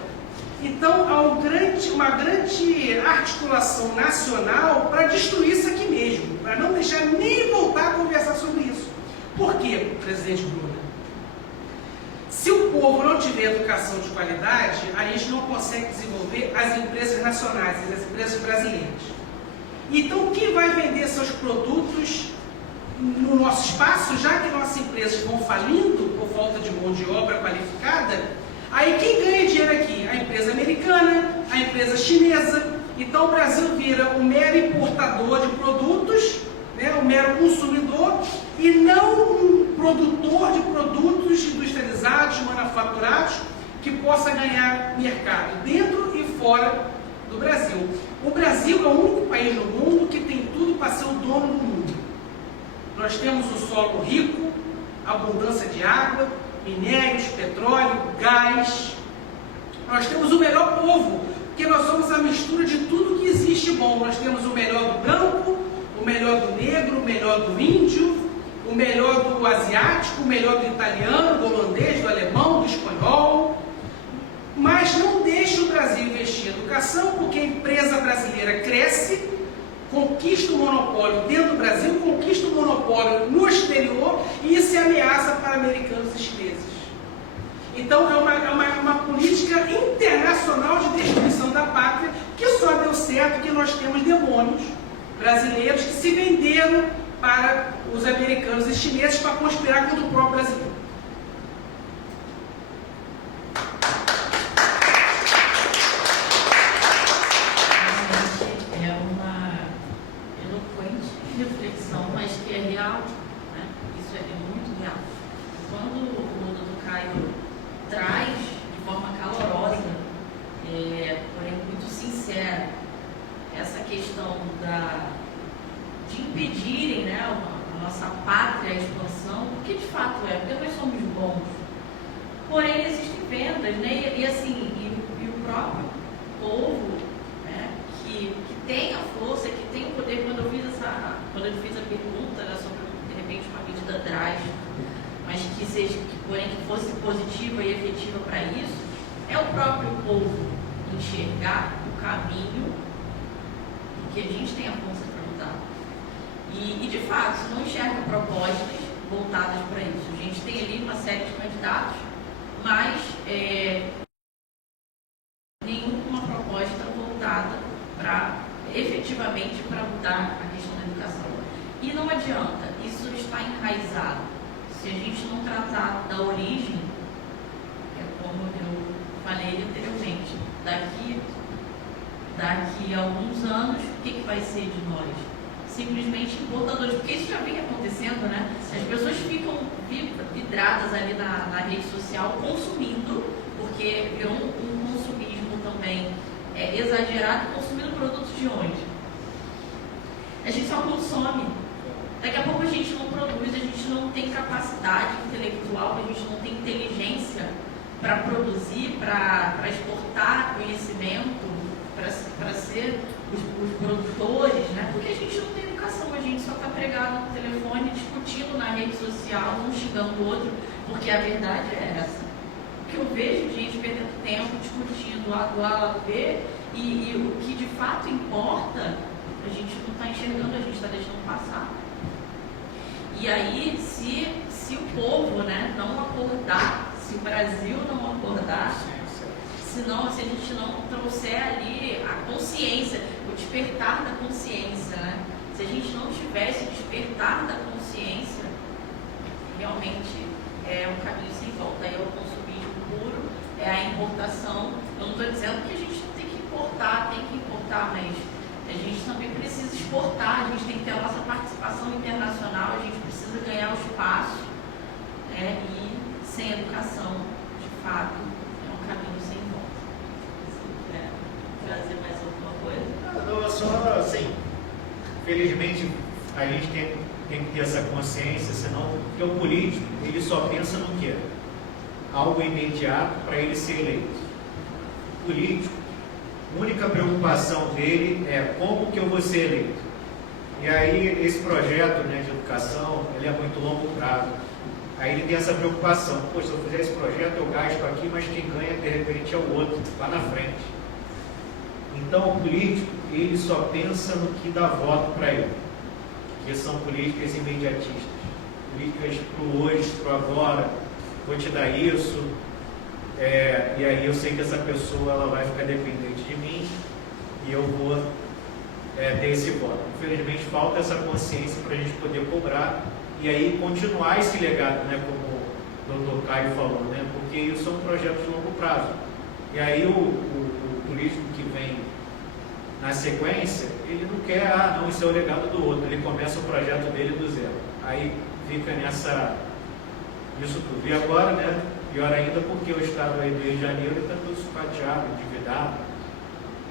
Então, há uma grande articulação nacional para destruir isso aqui mesmo, para não deixar nem voltar a conversar sobre isso. Por quê, presidente Bruno? Se o povo não tiver educação de qualidade, a gente não consegue desenvolver as empresas nacionais, as empresas brasileiras. Então, quem vai vender seus produtos no nosso espaço, já que nossas empresas vão falindo por falta de mão de obra qualificada, aí quem ganha dinheiro aqui? A empresa americana, a empresa chinesa. Então o Brasil vira um mero importador de produtos, né, um mero consumidor, e não um produtor de produtos industrializados, manufaturados, que possa ganhar mercado dentro e fora do Brasil. O Brasil é o único país no mundo que tem tudo para ser o dono do mundo. Nós temos o solo rico, abundância de água, minérios, petróleo, gás. Nós temos o melhor povo, porque nós somos a mistura de tudo que existe bom. Nós temos o melhor do branco, o melhor do negro, o melhor do índio, o melhor do asiático, o melhor do italiano, do holandês, do alemão, do espanhol. Mas não deixa o Brasil investir em educação, porque a empresa brasileira cresce, conquista o monopólio dentro do Brasil, conquista o monopólio no exterior, e isso é ameaça para americanos e chineses. Então é uma política internacional de destruição da pátria, que só deu certo que nós temos demônios brasileiros que se venderam para os americanos e chineses para conspirar contra o próprio brasileiro. Reflexão, mas que é real, né? Isso é muito real. Quando o Dr. Caio traz de forma calorosa, porém muito sincera, essa questão de impedirem, né, a nossa pátria, a expansão, porque de fato porque nós somos bons. Porém existem vendas, né? E assim, e o próprio povo, né, que tem a força, que tem o poder. Quando eu fiz a pergunta, né, sobre, de repente, uma medida drástica, mas porém que fosse positiva e efetiva para isso, é o próprio povo enxergar o caminho que a gente tem a força para mudar. E de fato, se não enxerga propostas voltadas para isso. A gente tem ali uma série de candidatos, mas nenhuma proposta voltada efetivamente para mudar a questão da educação. E não adianta, isso está enraizado. Se a gente não tratar da origem, como eu falei anteriormente, daqui a alguns anos, o que vai ser de nós? Simplesmente importadores, porque isso já vem acontecendo, né? As pessoas ficam vidradas ali na rede social consumindo, porque virou um consumismo também exagerado, consumindo produtos de onde? A gente só consome. Daqui a pouco a gente não produz, a gente não tem capacidade intelectual, a gente não tem inteligência para produzir, para exportar conhecimento, para ser os produtores, né? Porque a gente não tem educação, a gente só está pregado no telefone, discutindo na rede social, um xingando o outro, porque a verdade é essa. O que eu vejo de gente perdendo tempo discutindo lado A, lado B, e o que de fato importa, a gente não está enxergando, a gente está deixando passar. E aí, se o povo, né, não acordar, se o Brasil não acordar, se a gente não trouxer ali a consciência, o despertar da consciência, né? Se a gente não tiver esse despertar da consciência, realmente é um caminho sem volta. Aí é o consumismo puro, é a importação. Eu não estou dizendo que a gente não tem que importar, mas a gente também precisa exportar, a gente tem que ter a nossa participação internacional, a gente precisa ganhar o espaço, né? E sem educação, de fato, é um caminho sem volta. Você quer trazer mais alguma coisa? Não, só assim, felizmente a gente tem tem que ter essa consciência, senão, porque o político, ele só pensa no quê? Algo imediato para ele ser eleito. O político, a única preocupação dele é como que eu vou ser eleito. E aí, esse projeto, né, de educação, ele é muito longo prazo. Aí ele tem essa preocupação, poxa, se eu fizer esse projeto, eu gasto aqui, mas quem ganha, de repente, é o outro, lá na frente. Então, o político, ele só pensa no que dá voto para ele, que são políticas imediatistas, políticas para o hoje, para o agora, vou te dar isso, e aí eu sei que essa pessoa ela vai ficar dependente de mim e eu vou ter esse voto. Infelizmente, falta essa consciência para a gente poder cobrar e aí continuar esse legado, né, como o Dr. Caio falou, né, porque isso são projetos de longo prazo. E aí o político que vem na sequência, ele não quer, não, isso é o legado do outro, ele começa o projeto dele do zero. Aí fica isso tudo. E agora, né, pior ainda porque o estado aí do Rio de Janeiro está todo sucateado, endividado.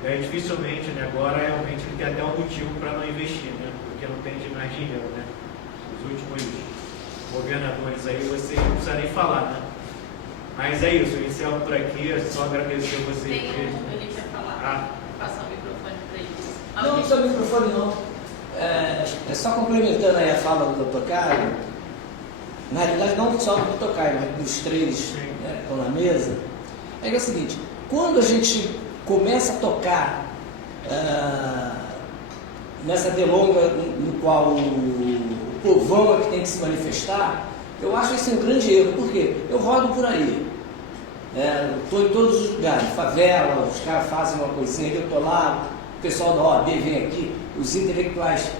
E aí dificilmente, né, agora realmente ele tem até um motivo para não investir, né, porque não tem mais dinheiro, né. Os últimos governadores aí, você não precisa nem falar, né. Mas é isso, eu encerro por aqui, é só agradecer a vocês. Tem um que a gente vai falar. Passar o microfone para eles. Não precisa do microfone não. É só complementando aí a fala do Dr. Caio, na realidade não só do Dr. Caio, mas dos três, né, que estão na mesa, é que é o seguinte, quando a gente começa a tocar nessa delonga no qual o povão é que tem que se manifestar, eu acho isso um grande erro, porque eu rodo por aí, estou em todos os lugares, favela, os caras fazem uma coisinha, eu estou lá, o pessoal da OAB vem aqui, os intelectuais,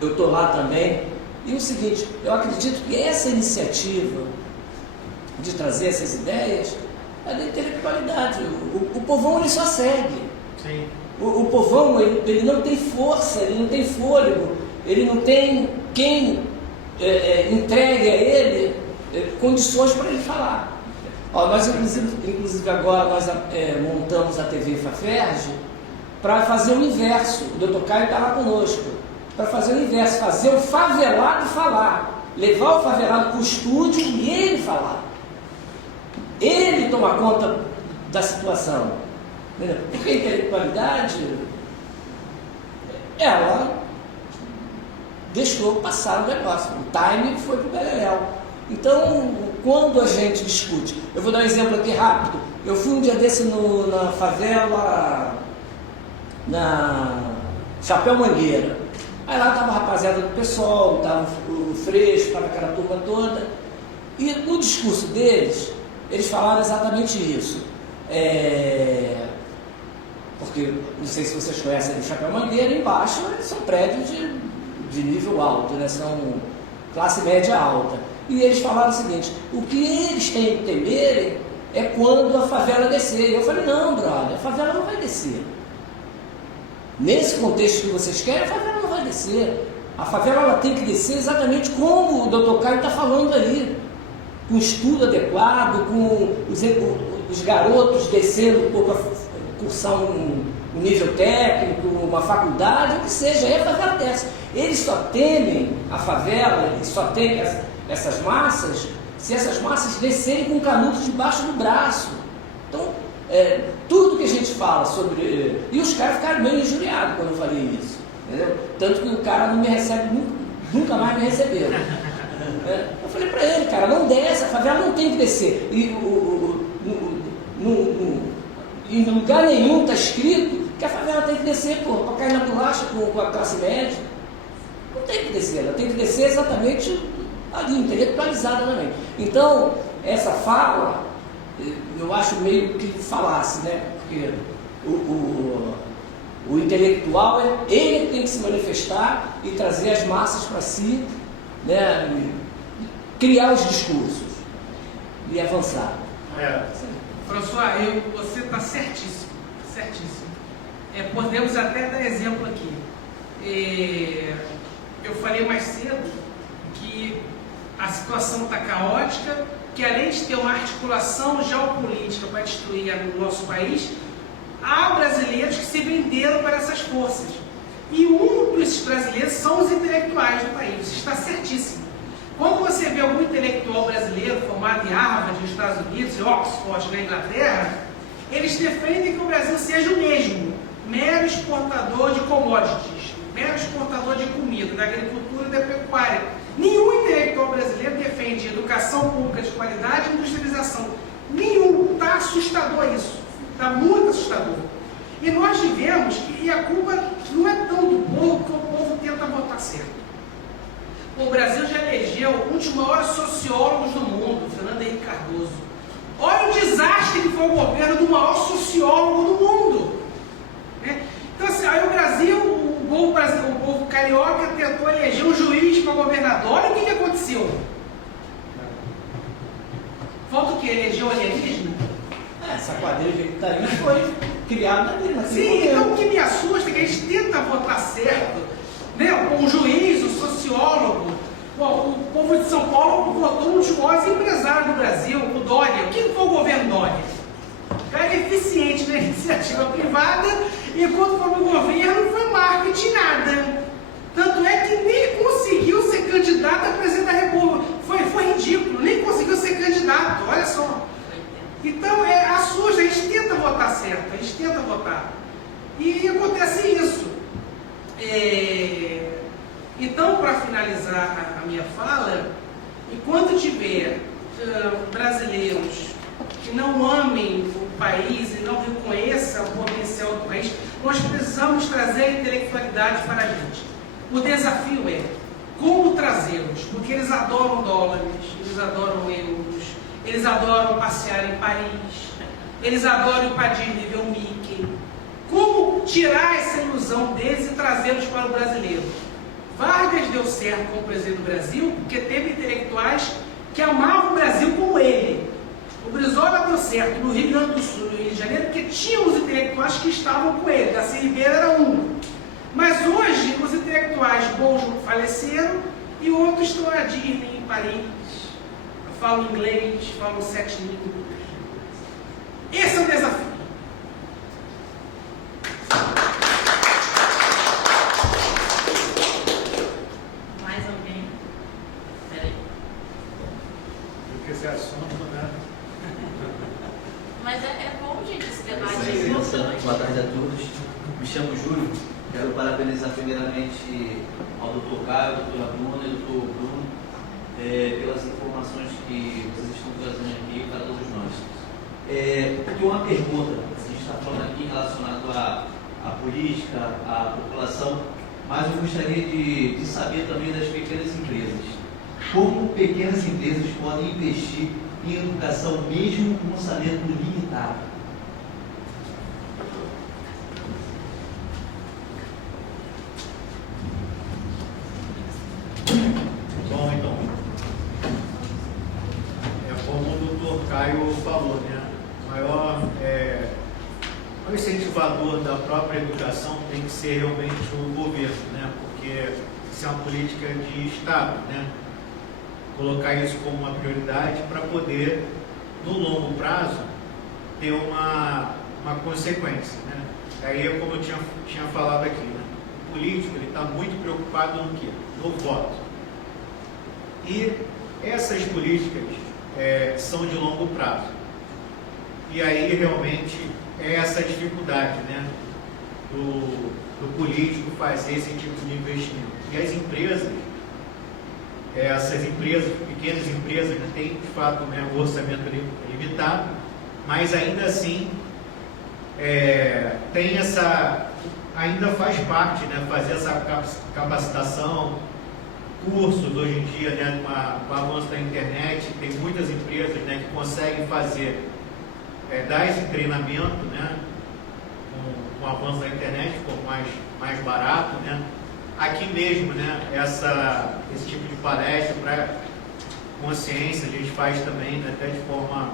eu estou lá também. E o seguinte, eu acredito que essa iniciativa de trazer essas ideias é da intelectualidade. O povão ele só segue. Sim. O povão ele não tem força, ele não tem fôlego, ele não tem quem entregue a ele condições para ele falar. Nós inclusive agora nós montamos a TV Faferj para fazer o inverso. O Dr. Caio está lá conosco. Para fazer o inverso, fazer o favelado falar. Levar o favelado para o estúdio e ele falar. Ele tomar conta da situação. Entendeu? Porque a intelectualidade, ela deixou passar o negócio. O time foi para o beleléu. Então, quando a gente discute... Eu vou dar um exemplo aqui rápido. Eu fui um dia desse na favela... na Chapéu Mangueira. Aí lá estava a rapaziada do PSOL, estava o Freixo, estava aquela turma toda. E no discurso deles, eles falaram exatamente isso. Porque, não sei se vocês conhecem o Chapéu Mangueira, embaixo são prédios de nível alto, né? São classe média alta. E eles falaram o seguinte, o que eles têm que temerem é quando a favela descer. E eu falei, não, brother, a favela não vai descer. Nesse contexto que vocês querem, a favela não vai descer. A favela ela tem que descer exatamente como o Dr. Caio está falando aí. Com estudo adequado, com os garotos descendo para cursar um nível técnico, uma faculdade, o que seja, aí a favela desce. Eles só temem a favela, eles só temem essas massas, se essas massas descerem com canudos debaixo do braço. Então, tudo que a gente fala sobre... E os caras ficaram meio injuriados quando eu falei isso. Entendeu? Tanto que o cara não me recebe, nunca mais me recebeu. Eu falei para ele, cara, não desce, a favela não tem que descer. E em lugar nenhum está escrito que a favela tem que descer, para cair na bolacha com a classe média. Não tem que descer, ela tem que descer exatamente ali, intelectualizada também. Então, essa fala, eu acho meio que falasse, né? Porque o intelectual, ele tem que se manifestar e trazer as massas para si, né? Criar os discursos e avançar. François, você está certíssimo, certíssimo. Podemos até dar exemplo aqui. Eu falei mais cedo que a situação está caótica, que além de ter uma articulação geopolítica para destruir o nosso país, há brasileiros que se venderam para essas forças. E um juízes brasileiros são os intelectuais do país. Isso está certíssimo. Quando você vê algum intelectual brasileiro formado em Harvard, nos Estados Unidos, em Oxford, na Inglaterra, eles defendem que o Brasil seja o mesmo, mero exportador de commodities, mero exportador de comida, da agricultura e da pecuária. Nenhum intelectual brasileiro defende educação pública de qualidade e industrialização. Nenhum. Está assustador isso. Está muito assustador. E nós vivemos, e a culpa não é tão do povo, que o povo tenta votar certo. O Brasil já elegeu um dos maiores sociólogos do mundo, Fernando Henrique Cardoso. Olha o desastre que foi o governo do maior sociólogo do mundo. Né? Então, assim, aí o Brasil, o povo carioca tentou eleger um juiz para governador. Olha o que aconteceu. Falta o quê? Elegeu o alienígena? Essa quadrilha de gritaria foi criada ali. Sim, então o que me assusta é que a gente tenta votar certo, né? O juiz, o sociólogo, o povo de São Paulo votou um dos maiores empresários do Brasil, o Dória. O que foi o governo Dória? O cara é eficiente na iniciativa privada, e quando foi no governo foi marketing nada. Tanto é que nem conseguiu ser candidato a presidente da República. Foi ridículo, nem conseguiu ser candidato, olha só. Então, assusta, a gente tenta votar certo, a gente tenta votar. E acontece isso. Então, para finalizar a minha fala, enquanto tiver brasileiros que não amem o país e não reconheçam o potencial do país, nós precisamos trazer a intelectualidade para a gente. O desafio é como trazê-los, porque eles adoram dólares, eles adoram euros, eles adoram passear em Paris, eles adoram ir para Disney ver o Mickey. Como tirar essa ilusão deles e trazê-los para o brasileiro? Vargas deu certo como presidente do Brasil porque teve intelectuais que amavam o Brasil como ele. O Brizola deu certo no Rio Grande do Sul e no Rio de Janeiro porque tinha os intelectuais que estavam com ele. Darcy Ribeiro era um. Mas hoje os intelectuais bons faleceram e outros estão a Disney em Paris. Falam inglês, falam 7 línguas. Esse é o desafio. Mais alguém? Peraí. Porque esse assunto, né? Mas é bom, gente, esse debate é importante. Boa tarde a todos. Me chamo Júlio. Quero parabenizar primeiramente ao Dr. Caio, ao Dr. Bruna e ao Dr. Bruno pelas informações que vocês estão trazendo aqui para todos nós. Eu tenho uma pergunta, a gente está falando aqui relacionado à política, à população, mas eu gostaria de saber também das pequenas empresas. Como pequenas empresas podem investir em educação mesmo com orçamento limitado? Bom, então, como o doutor Caio falou, né? O maior incentivador da própria educação tem que ser realmente o governo, né? Porque isso é uma política de Estado, né? Colocar isso como uma prioridade para poder, no longo prazo, ter uma consequência, né? Aí é como eu tinha falado aqui, né? O político está muito preocupado no quê? No voto. E essas políticas são de longo prazo. E aí realmente é essa dificuldade, né, do político fazer esse tipo de investimento. E as empresas, essas empresas, pequenas empresas, né, têm de fato, né, um orçamento limitado, mas ainda assim tem ainda faz parte, né, fazer essa capacitação, cursos hoje em dia, né, com o avanço da internet, tem muitas empresas, né, que conseguem fazer, dar esse treinamento, né, com o avanço da internet, ficou mais barato, né. Aqui mesmo, né, esse tipo de palestra para consciência a gente faz também, né, até de forma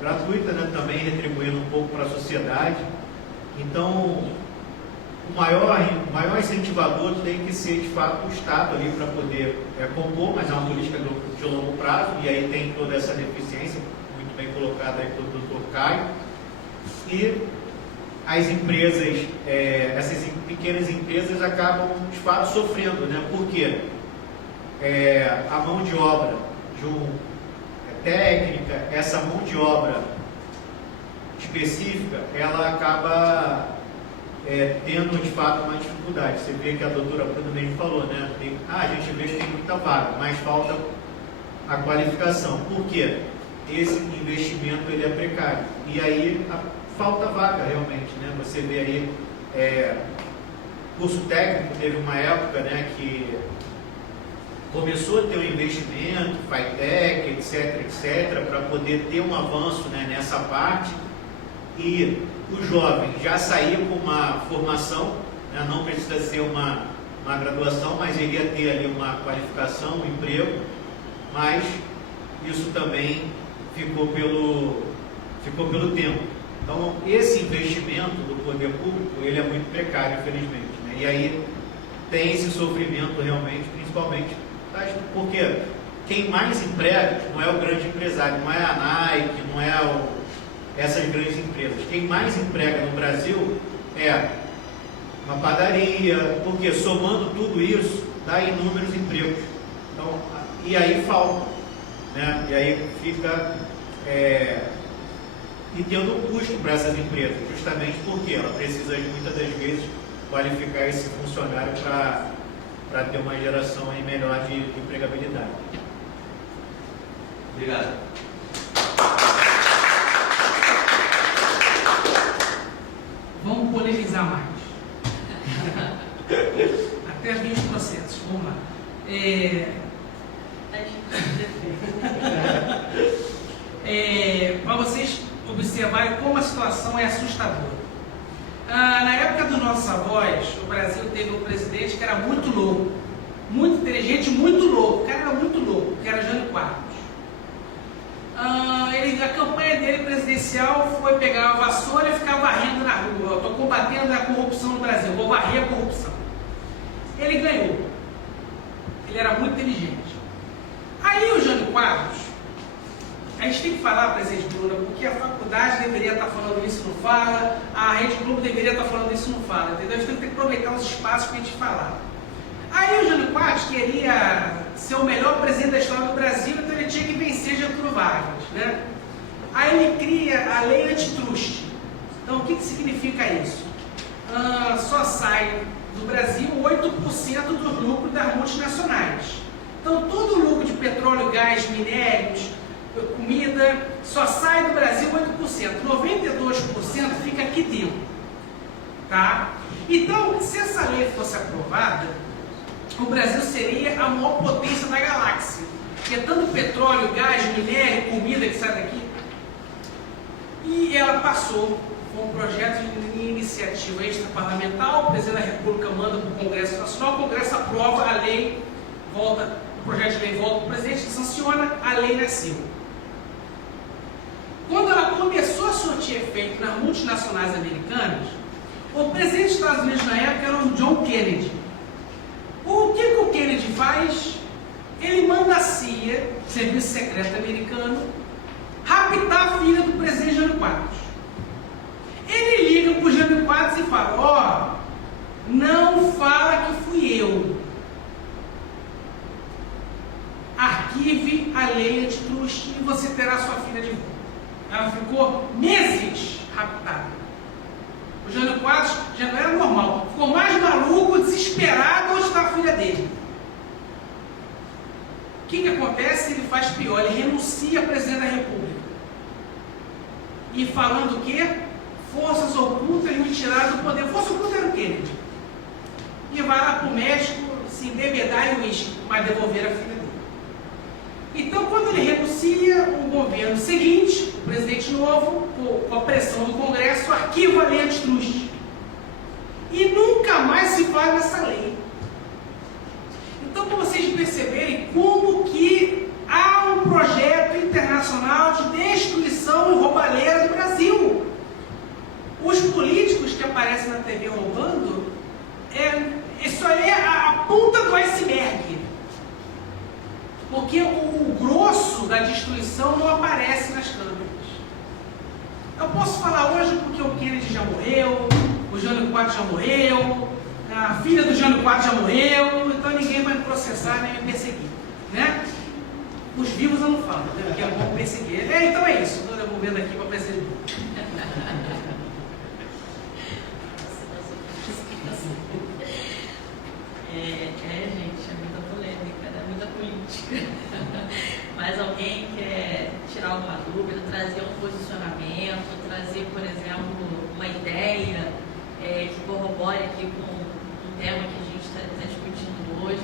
gratuita, né, também retribuindo um pouco para a sociedade. Então, o maior incentivador tem que ser, de fato, o Estado ali para poder compor, mas é uma política de longo prazo, e aí tem toda essa deficiência, muito bem colocada aí pelo Dr. Caio. E as empresas, essas pequenas empresas acabam, de fato, sofrendo, né? Porque a mão de obra técnica, essa mão de obra específica, ela acaba tendo, de fato, uma dificuldade. Você vê que a doutora Bruna mesmo falou, né? A gente vê que tem muita vaga, mas falta a qualificação. Por quê? Esse investimento ele é precário. E aí falta vaga realmente, né? Você vê aí, curso técnico, teve uma época, né, que começou a ter um investimento, FATEC, etc., para poder ter um avanço, né, nessa parte, e o jovem já saía com uma formação, né, não precisa ser uma graduação, mas ele ia ter ali uma qualificação, um emprego, mas isso também ficou pelo tempo. Então, esse investimento do poder público, ele é muito precário, infelizmente, né? E aí tem esse sofrimento realmente, principalmente, porque quem mais emprega não é o grande empresário, não é a Nike, não é essas grandes empresas. Quem mais emprega no Brasil é uma padaria, porque somando tudo isso, dá inúmeros empregos. Então, e aí falta, né? E aí fica e tendo um custo para essas empresas, justamente porque ela precisa, muitas das vezes, qualificar esse funcionário para ter uma geração aí melhor de empregabilidade. Obrigado. Vamos polemizar mais. Até vir os processos. Vamos lá. Para vocês observarem como a situação é assustadora. Na época dos nossos avós, o Brasil teve um presidente que era muito louco, muito inteligente, muito louco. O cara era muito louco, que era Jânio Quadros. A campanha dele presidencial foi pegar a vassoura e ficar varrendo na rua. Eu estou combatendo a corrupção no Brasil, vou varrer a corrupção. Ele ganhou. Ele era muito inteligente. Aí o Jânio Quadros, a gente tem que falar, presidente Bruna, porque a faculdade deveria estar falando isso e não fala, a Rede Globo deveria estar falando isso e não fala, entendeu? A gente tem que aproveitar os espaços para a gente falar. Aí o Jânio Quadros queria ser o melhor presidente da história do Brasil, então ele tinha que vencer Getúlio Vargas, né? Aí ele cria a lei antitruste. Então o que significa isso? Só sai do Brasil 8% dos lucros das multinacionais. Então todo o lucro de petróleo, gás, minérios, comida, só sai do Brasil 8%. 92% fica aqui dentro. Tá? Então, se essa lei fosse aprovada, o Brasil seria a maior potência da galáxia. Porque tanto petróleo, gás, minério, comida que sai daqui. E ela passou com um projeto de iniciativa extraparlamentar, o presidente da República manda para o Congresso Nacional, o Congresso aprova a lei, o projeto de lei volta para o presidente, sanciona, a lei nasceu. Quando ela começou a surtir efeito nas multinacionais americanas, o presidente dos Estados Unidos na época era o John Kennedy. O que o Kennedy faz? Ele manda a CIA, Serviço Secreto Americano, raptar a filha do presidente Jânio Quadros. Ele liga para o Jânio Quadros e fala: não fala que fui eu. Arquive a lei antitruste e você terá sua filha de volta. Ela ficou meses raptada. O Jânio Quadros já não era normal. Ficou mais maluco, desesperado, onde está a filha dele. O que acontece? Ele faz pior, ele renuncia a presidente da República. E falando o quê? Forças ocultas me tiraram do poder. Força oculta era o Kennedy. E vai lá para o México se embebedar em uísque, mas devolver a filha dele. Então, quando ele renuncia, o governo seguinte, o presidente novo, com a pressão do Congresso, arquiva a lei antitruste. E nunca mais se fala nessa lei. Então, para vocês perceberem como que há um projeto internacional de destruição e roubalheira do Brasil. Os políticos que aparecem na TV roubando, isso aí é a ponta do iceberg. Porque o grosso da destruição não aparece nas câmeras. Eu posso falar hoje porque o Kennedy já morreu, o Jânio Quadros já morreu, a filha do Jânio Quadros já morreu, então ninguém vai me processar nem me perseguir, né? Os vivos eu não falo, né? Porque é bom perseguir. Então é isso, estou devolvendo aqui para perseguir. Gente, é muita polêmica, é muita política. Mas alguém quer tirar alguma dúvida, trazer um posicionamento, trazer, por exemplo, uma ideia que corrobore aqui com o tema que a gente está discutindo hoje.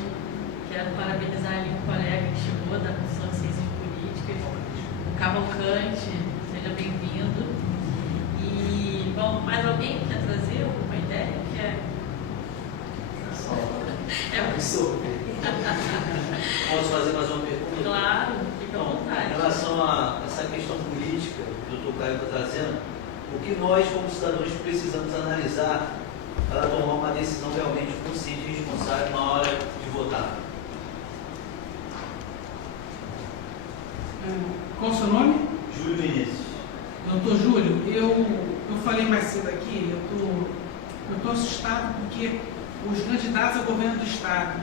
Quero parabenizar ali um colega que chegou da Comissão de Ciências Políticas, o Cavalcante, seja bem-vindo. E, bom, mais alguém quer trazer alguma ideia? Posso fazer mais uma pergunta? Claro, fica à vontade. Em relação a essa questão política que o Dr. Caio está trazendo, o que nós, como cidadãos, precisamos analisar para tomar uma decisão realmente consciente e responsável na hora de votar? Qual o seu nome? Júlio Vinícius. Doutor Júlio, eu falei mais cedo aqui, eu estou assustado porque os candidatos ao governo do Estado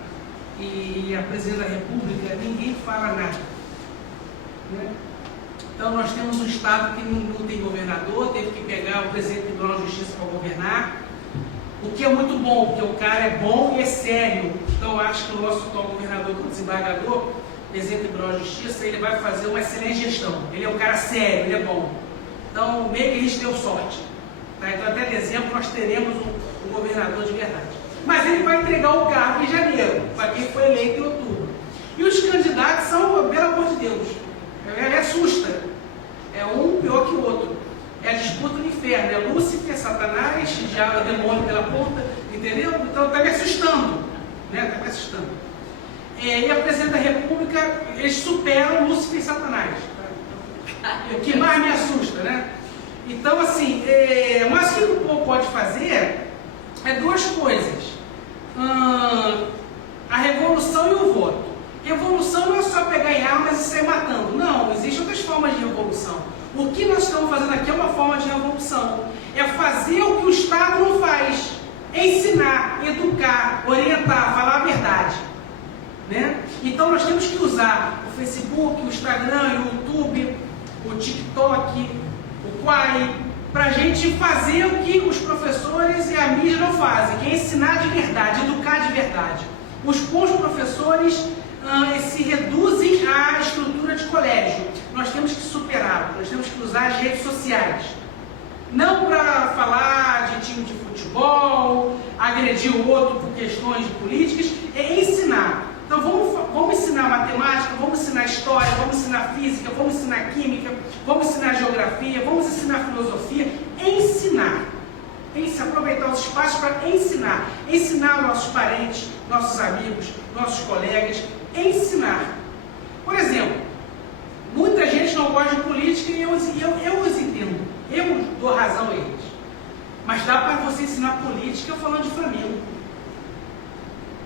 e a presidência da República, ninguém fala nada, né? Então nós temos um Estado que não tem governador, teve que pegar o presidente do Tribunal de Justiça para governar, o que é muito bom, porque o cara é bom e é sério. Então eu acho que o nosso atual governador, o desembargador, presidente do Tribunal de Justiça, ele vai fazer uma excelente gestão. Ele é um cara sério, ele é bom. Então meio que a gente deu sorte, tá? Então até dezembro nós teremos um governador de verdade. Mas ele vai entregar o cargo em janeiro, para quem foi eleito em outubro. E os candidatos são, pelo amor de Deus, ele assusta. É um pior que o outro. É a disputa do inferno. É Lúcifer, Satanás, já o demônio pela ponta, entendeu? Então está me assustando. Né? Está me assustando. E a presidente da República, eles superam Lúcifer e Satanás. O que mais me assusta, né? Então, assim, mas o que o povo pode fazer é duas coisas. A revolução e o voto. Revolução não é só pegar em armas e sair matando. Não, existem outras formas de revolução. O que nós estamos fazendo aqui é uma forma de revolução. É fazer o que o Estado não faz. Ensinar, educar, orientar, falar a verdade. Né? Então nós temos que usar o Facebook, o Instagram, o YouTube, o TikTok, o Quai, para a gente fazer o que os professores e a mídia não fazem, que é ensinar de verdade, educar de verdade. Os bons professores se reduzem à estrutura de colégio. Nós temos que superá-lo, nós temos que usar as redes sociais. Não para falar de time de futebol, agredir o outro por questões políticas, é ensinar. Então vamos ensinar matemática, vamos ensinar história, vamos ensinar física, vamos ensinar química, vamos ensinar geografia, vamos ensinar filosofia. Ensinar. Aproveitar os espaços para ensinar. Ensinar nossos parentes, nossos amigos, nossos colegas. Ensinar. Por exemplo, muita gente não gosta de política e eu os entendo. Eu dou razão a eles. Mas dá para você ensinar política falando de Flamengo.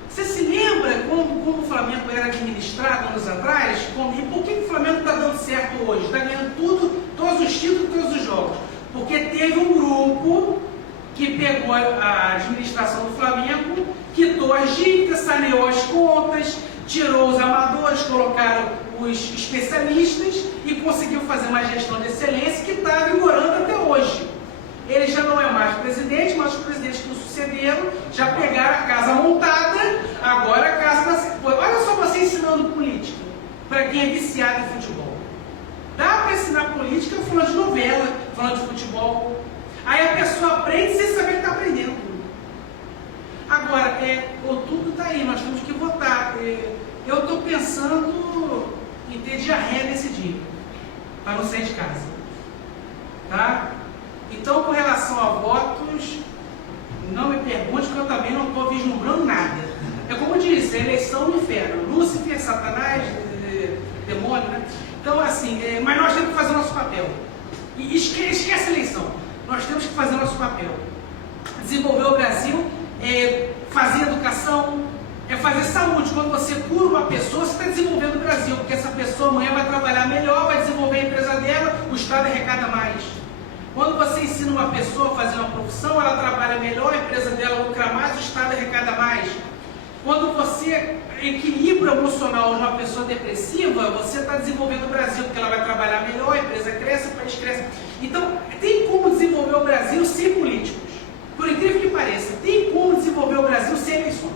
Você se lembra como o Flamengo era administrado anos atrás? E por que o Flamengo está dando certo hoje? Está ganhando tudo, todos os títulos, todos os jogos. Porque teve um grupo que pegou a administração do Flamengo, quitou as dívidas, saneou as contas, tirou os amadores, colocaram os especialistas e conseguiu fazer uma gestão de excelência que está vigorando até hoje. Ele já não é mais presidente, mas os presidentes que o sucederam já pegaram a casa montada, agora a casa está... Olha só você ensinando política, para quem é viciado em futebol. Dá para ensinar política falando de novela, falando de futebol. Aí a pessoa aprende sem saber que está aprendendo. Agora, outubro está aí, nós temos que votar. Eu estou pensando em ter diarreia nesse dia, para não sair de casa. Tá? Então, com relação a votos, não me pergunte, porque eu também não estou vislumbrando nada. É como eu disse, eleição no inferno. Lúcifer, Satanás, demônio, né? Então, assim, mas nós temos que fazer o nosso papel. E esquece a eleição. Nós temos que fazer o nosso papel. Desenvolver o Brasil, fazer educação, fazer saúde. Quando você cura uma pessoa, você está desenvolvendo o Brasil, porque essa pessoa amanhã vai trabalhar melhor, vai desenvolver a empresa dela, o Estado arrecada mais. Quando você ensina uma pessoa a fazer uma profissão, ela trabalha melhor, a empresa dela lucra mais, o Estado arrecada mais. Quando você equilibra o emocional de uma pessoa depressiva, você está desenvolvendo o Brasil, porque ela vai trabalhar melhor, a empresa cresce, o país cresce. Então, tem como desenvolver o Brasil sem políticos. Por incrível que pareça, tem como desenvolver o Brasil sem eleições.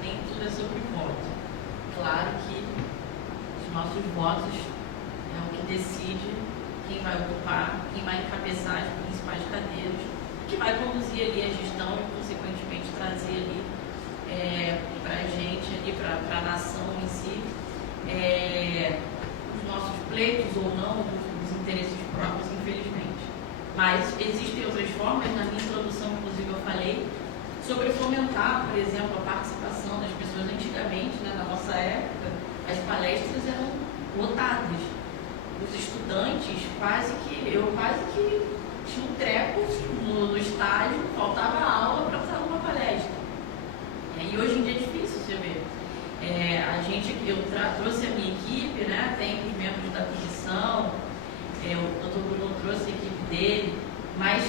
Nem tudo é sobre voto. Claro que os nossos votos é o que decide quem vai ocupar, quem vai encabeçar as principais cadeiras, que vai conduzir ali a gestão e, consequentemente, trazer ali para a gente, ali para a nação em si, os nossos pleitos ou não, os interesses próprios, infelizmente. Mas existem outras formas. Na minha introdução, inclusive, eu falei sobre fomentar, por exemplo, a participação das pessoas. Antigamente, né, na nossa época, as palestras eram lotadas. Os estudantes, eu quase que tinha um treco no estágio, faltava aula para estar numa palestra. E hoje em dia é difícil você ver. Eu trouxe a minha equipe, né, tem os membros da comissão, o Dr. Bruno trouxe a equipe dele, mas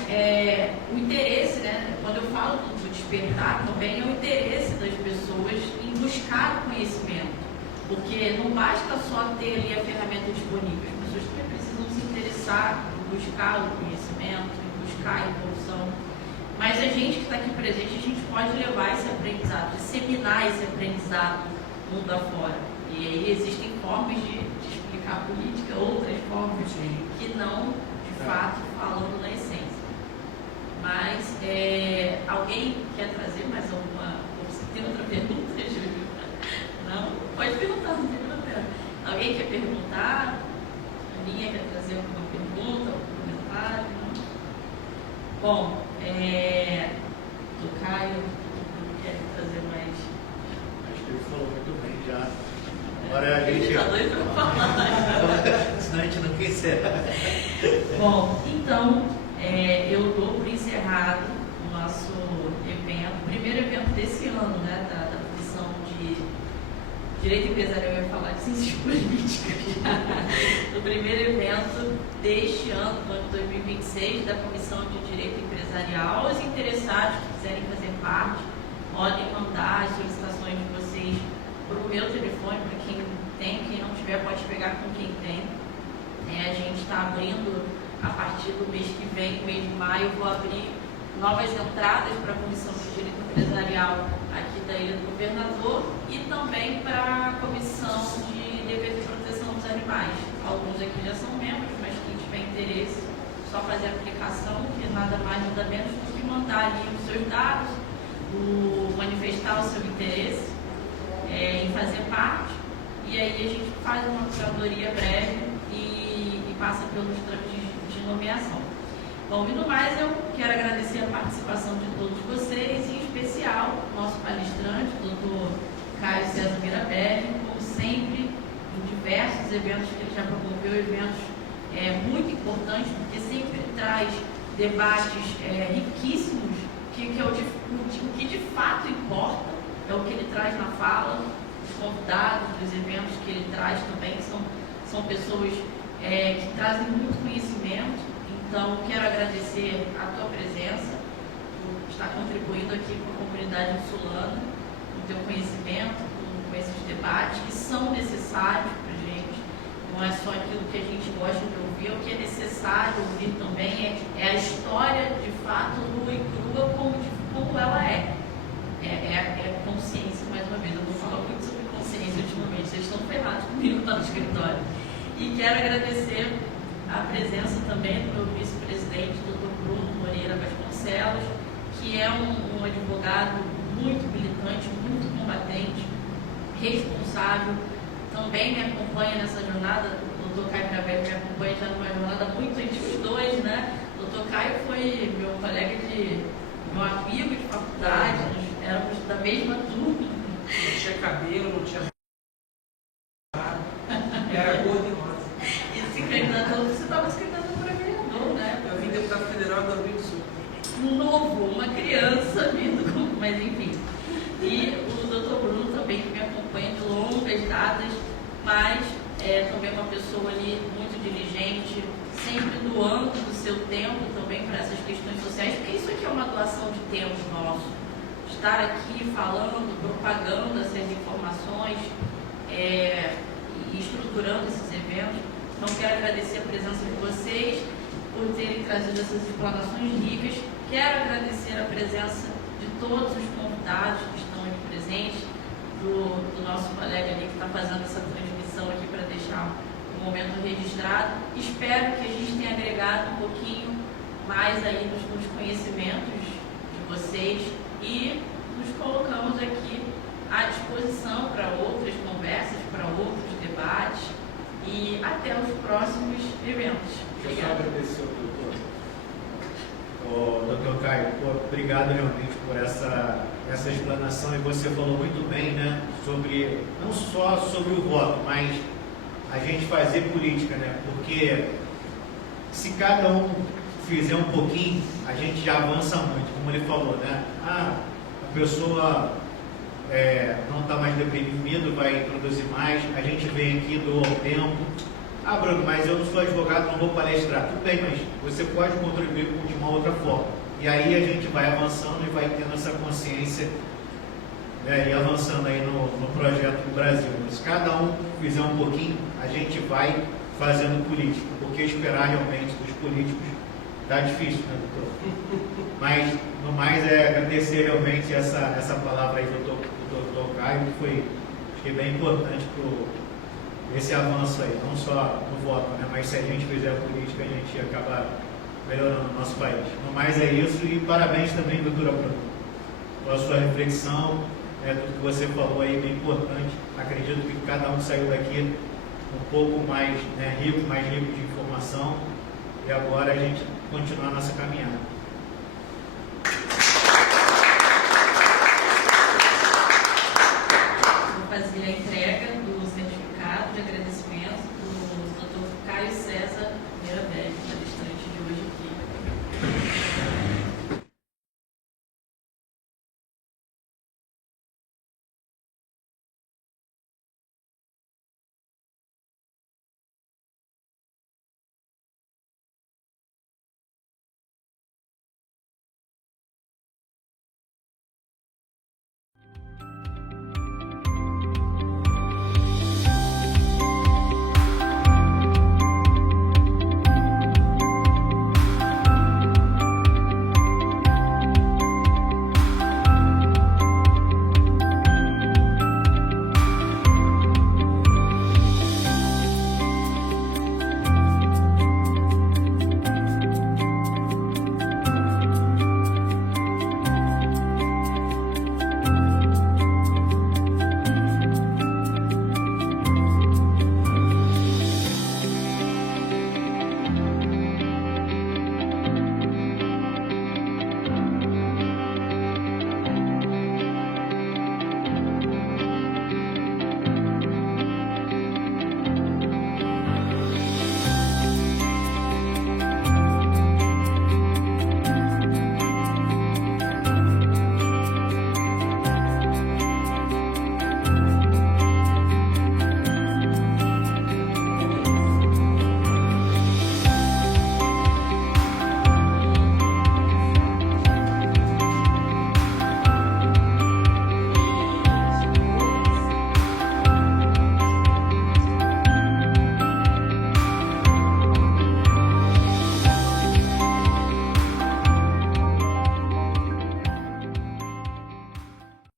o interesse, né, quando eu falo do despertar também, é o interesse das pessoas em buscar o conhecimento, porque não basta só ter ali a ferramenta disponível, as pessoas também precisam se interessar em buscar o conhecimento, em buscar a evolução. Mas a gente que está aqui presente, a gente pode levar esse aprendizado, disseminar esse aprendizado mundo afora. E aí existem formas de explicar a política, outras formas que não, de fato, falando na essência. Mas alguém quer trazer mais alguma? Você tem outra pergunta, Júlio? Não? Pode perguntar, não tem problema. Alguém quer perguntar? A minha quer trazer alguma pergunta, algum comentário? Não? Bom, do Caio, quer trazer mais? Acho que ele falou muito bem já. Agora a gente. Ele tá doido para falar. Senão a gente não quer encerrar. Bom, então, eu dou por encerrado o nosso evento, o primeiro evento desse ano, né, da Comissão de Direito Empresarial, eu ia falar de Ciências Políticas, do primeiro evento deste ano, do ano 2026, da Comissão de Direito Empresarial. Os interessados que quiserem fazer parte, podem mandar as solicitações de vocês para o meu telefone, para quem tem, quem não tiver pode pegar com quem tem. A gente está abrindo, a partir do mês que vem, mês de maio, eu vou abrir novas entradas para a Comissão de Direito Empresarial aqui da Ilha do Governador e também para a Comissão de Defesa e Proteção dos Animais. Alguns aqui já são membros, mas quem tiver interesse, só fazer a aplicação, que nada mais, nada menos do que mandar ali os seus dados, manifestar o seu interesse em fazer parte, e aí a gente faz uma curadoria breve e passa pelos trâmites de nomeação. Bom, e no mais, eu quero agradecer a participação de todos vocês, em especial o nosso palestrante, o Dr. Caio César Mirabelli, como sempre, em diversos eventos que ele já promoveu, eventos muito importantes, porque sempre traz debates riquíssimos, que é o que de fato importa, é o que ele traz na fala, os convidados dos eventos que ele traz também, são pessoas que trazem muito conhecimento. Então, quero agradecer a tua presença, por estar contribuindo aqui com a comunidade insulana, com o teu conhecimento, com esses debates que são necessários para a gente. Não é só aquilo que a gente gosta de ouvir, o que é necessário ouvir também é a história, de fato, nua e crua, como ela é. É consciência, mais uma vez. Eu vou falar muito sobre consciência ultimamente, vocês estão ferrados comigo lá no escritório. E quero agradecer a presença também do meu vice-presidente, Dr. Bruno Moreira Vasconcelos, que é um advogado muito militante, muito combatente, responsável, também me acompanha nessa jornada. O Dr. Caio Mirabelli me acompanha já numa jornada muito entre os dois, né? O Dr. Caio foi meu colega meu amigo de faculdade, nós éramos da mesma turma. Não tinha cabelo, não tinha era gordo e rosa. E se candidatou, você estava se candidatando para vereador, né? Eu vim deputado federal do Rio Grande do Sul. Novo, uma criança vindo com... Mas enfim. E o Dr. Bruno também, que me acompanha limitadas, mas também uma pessoa ali muito diligente, sempre doando do seu tempo também para essas questões sociais, porque isso aqui é uma doação de tempo nosso. Estar aqui falando, propagando essas informações e estruturando esses eventos. Então, quero agradecer a presença de vocês por terem trazido essas explanações ricas. Quero agradecer a presença de todos os convidados que estão aqui presentes, do nosso colega ali que está fazendo essa transmissão aqui para deixar o momento registrado. Espero que a gente tenha agregado um pouquinho mais aí nos conhecimentos de vocês e nos colocamos aqui à disposição para outras conversas, para outros debates e até os próximos eventos. Deixa eu só agradecer ao doutor Caio. Obrigado realmente por essa explanação, e você falou muito bem, né, sobre, não só sobre o voto, mas a gente fazer política, né, porque se cada um fizer um pouquinho, a gente já avança muito, como ele falou, né, a pessoa não está mais deprimido, vai produzir mais, a gente vem aqui, doa o tempo. Ah, Bruno, mas eu não sou advogado, não vou palestrar. Tudo bem, mas você pode contribuir de uma outra forma. E aí a gente vai avançando e vai tendo essa consciência, né, e avançando aí no projeto do Brasil. Se cada um fizer um pouquinho, a gente vai fazendo política, porque esperar realmente dos políticos está difícil, né, doutor? Mas, no mais, agradecer realmente essa palavra aí do doutor Caio, que foi, acho que, bem importante para esse avanço aí, não só no voto, né, mas se a gente fizer a política, a gente acaba melhorando o nosso país. No mais, é isso, e parabéns também, doutora Bruna, pela sua reflexão, tudo que você falou aí, bem importante. Acredito que cada um saiu daqui um pouco mais, né, rico, mais rico de informação, e agora a gente continuar a nossa caminhada.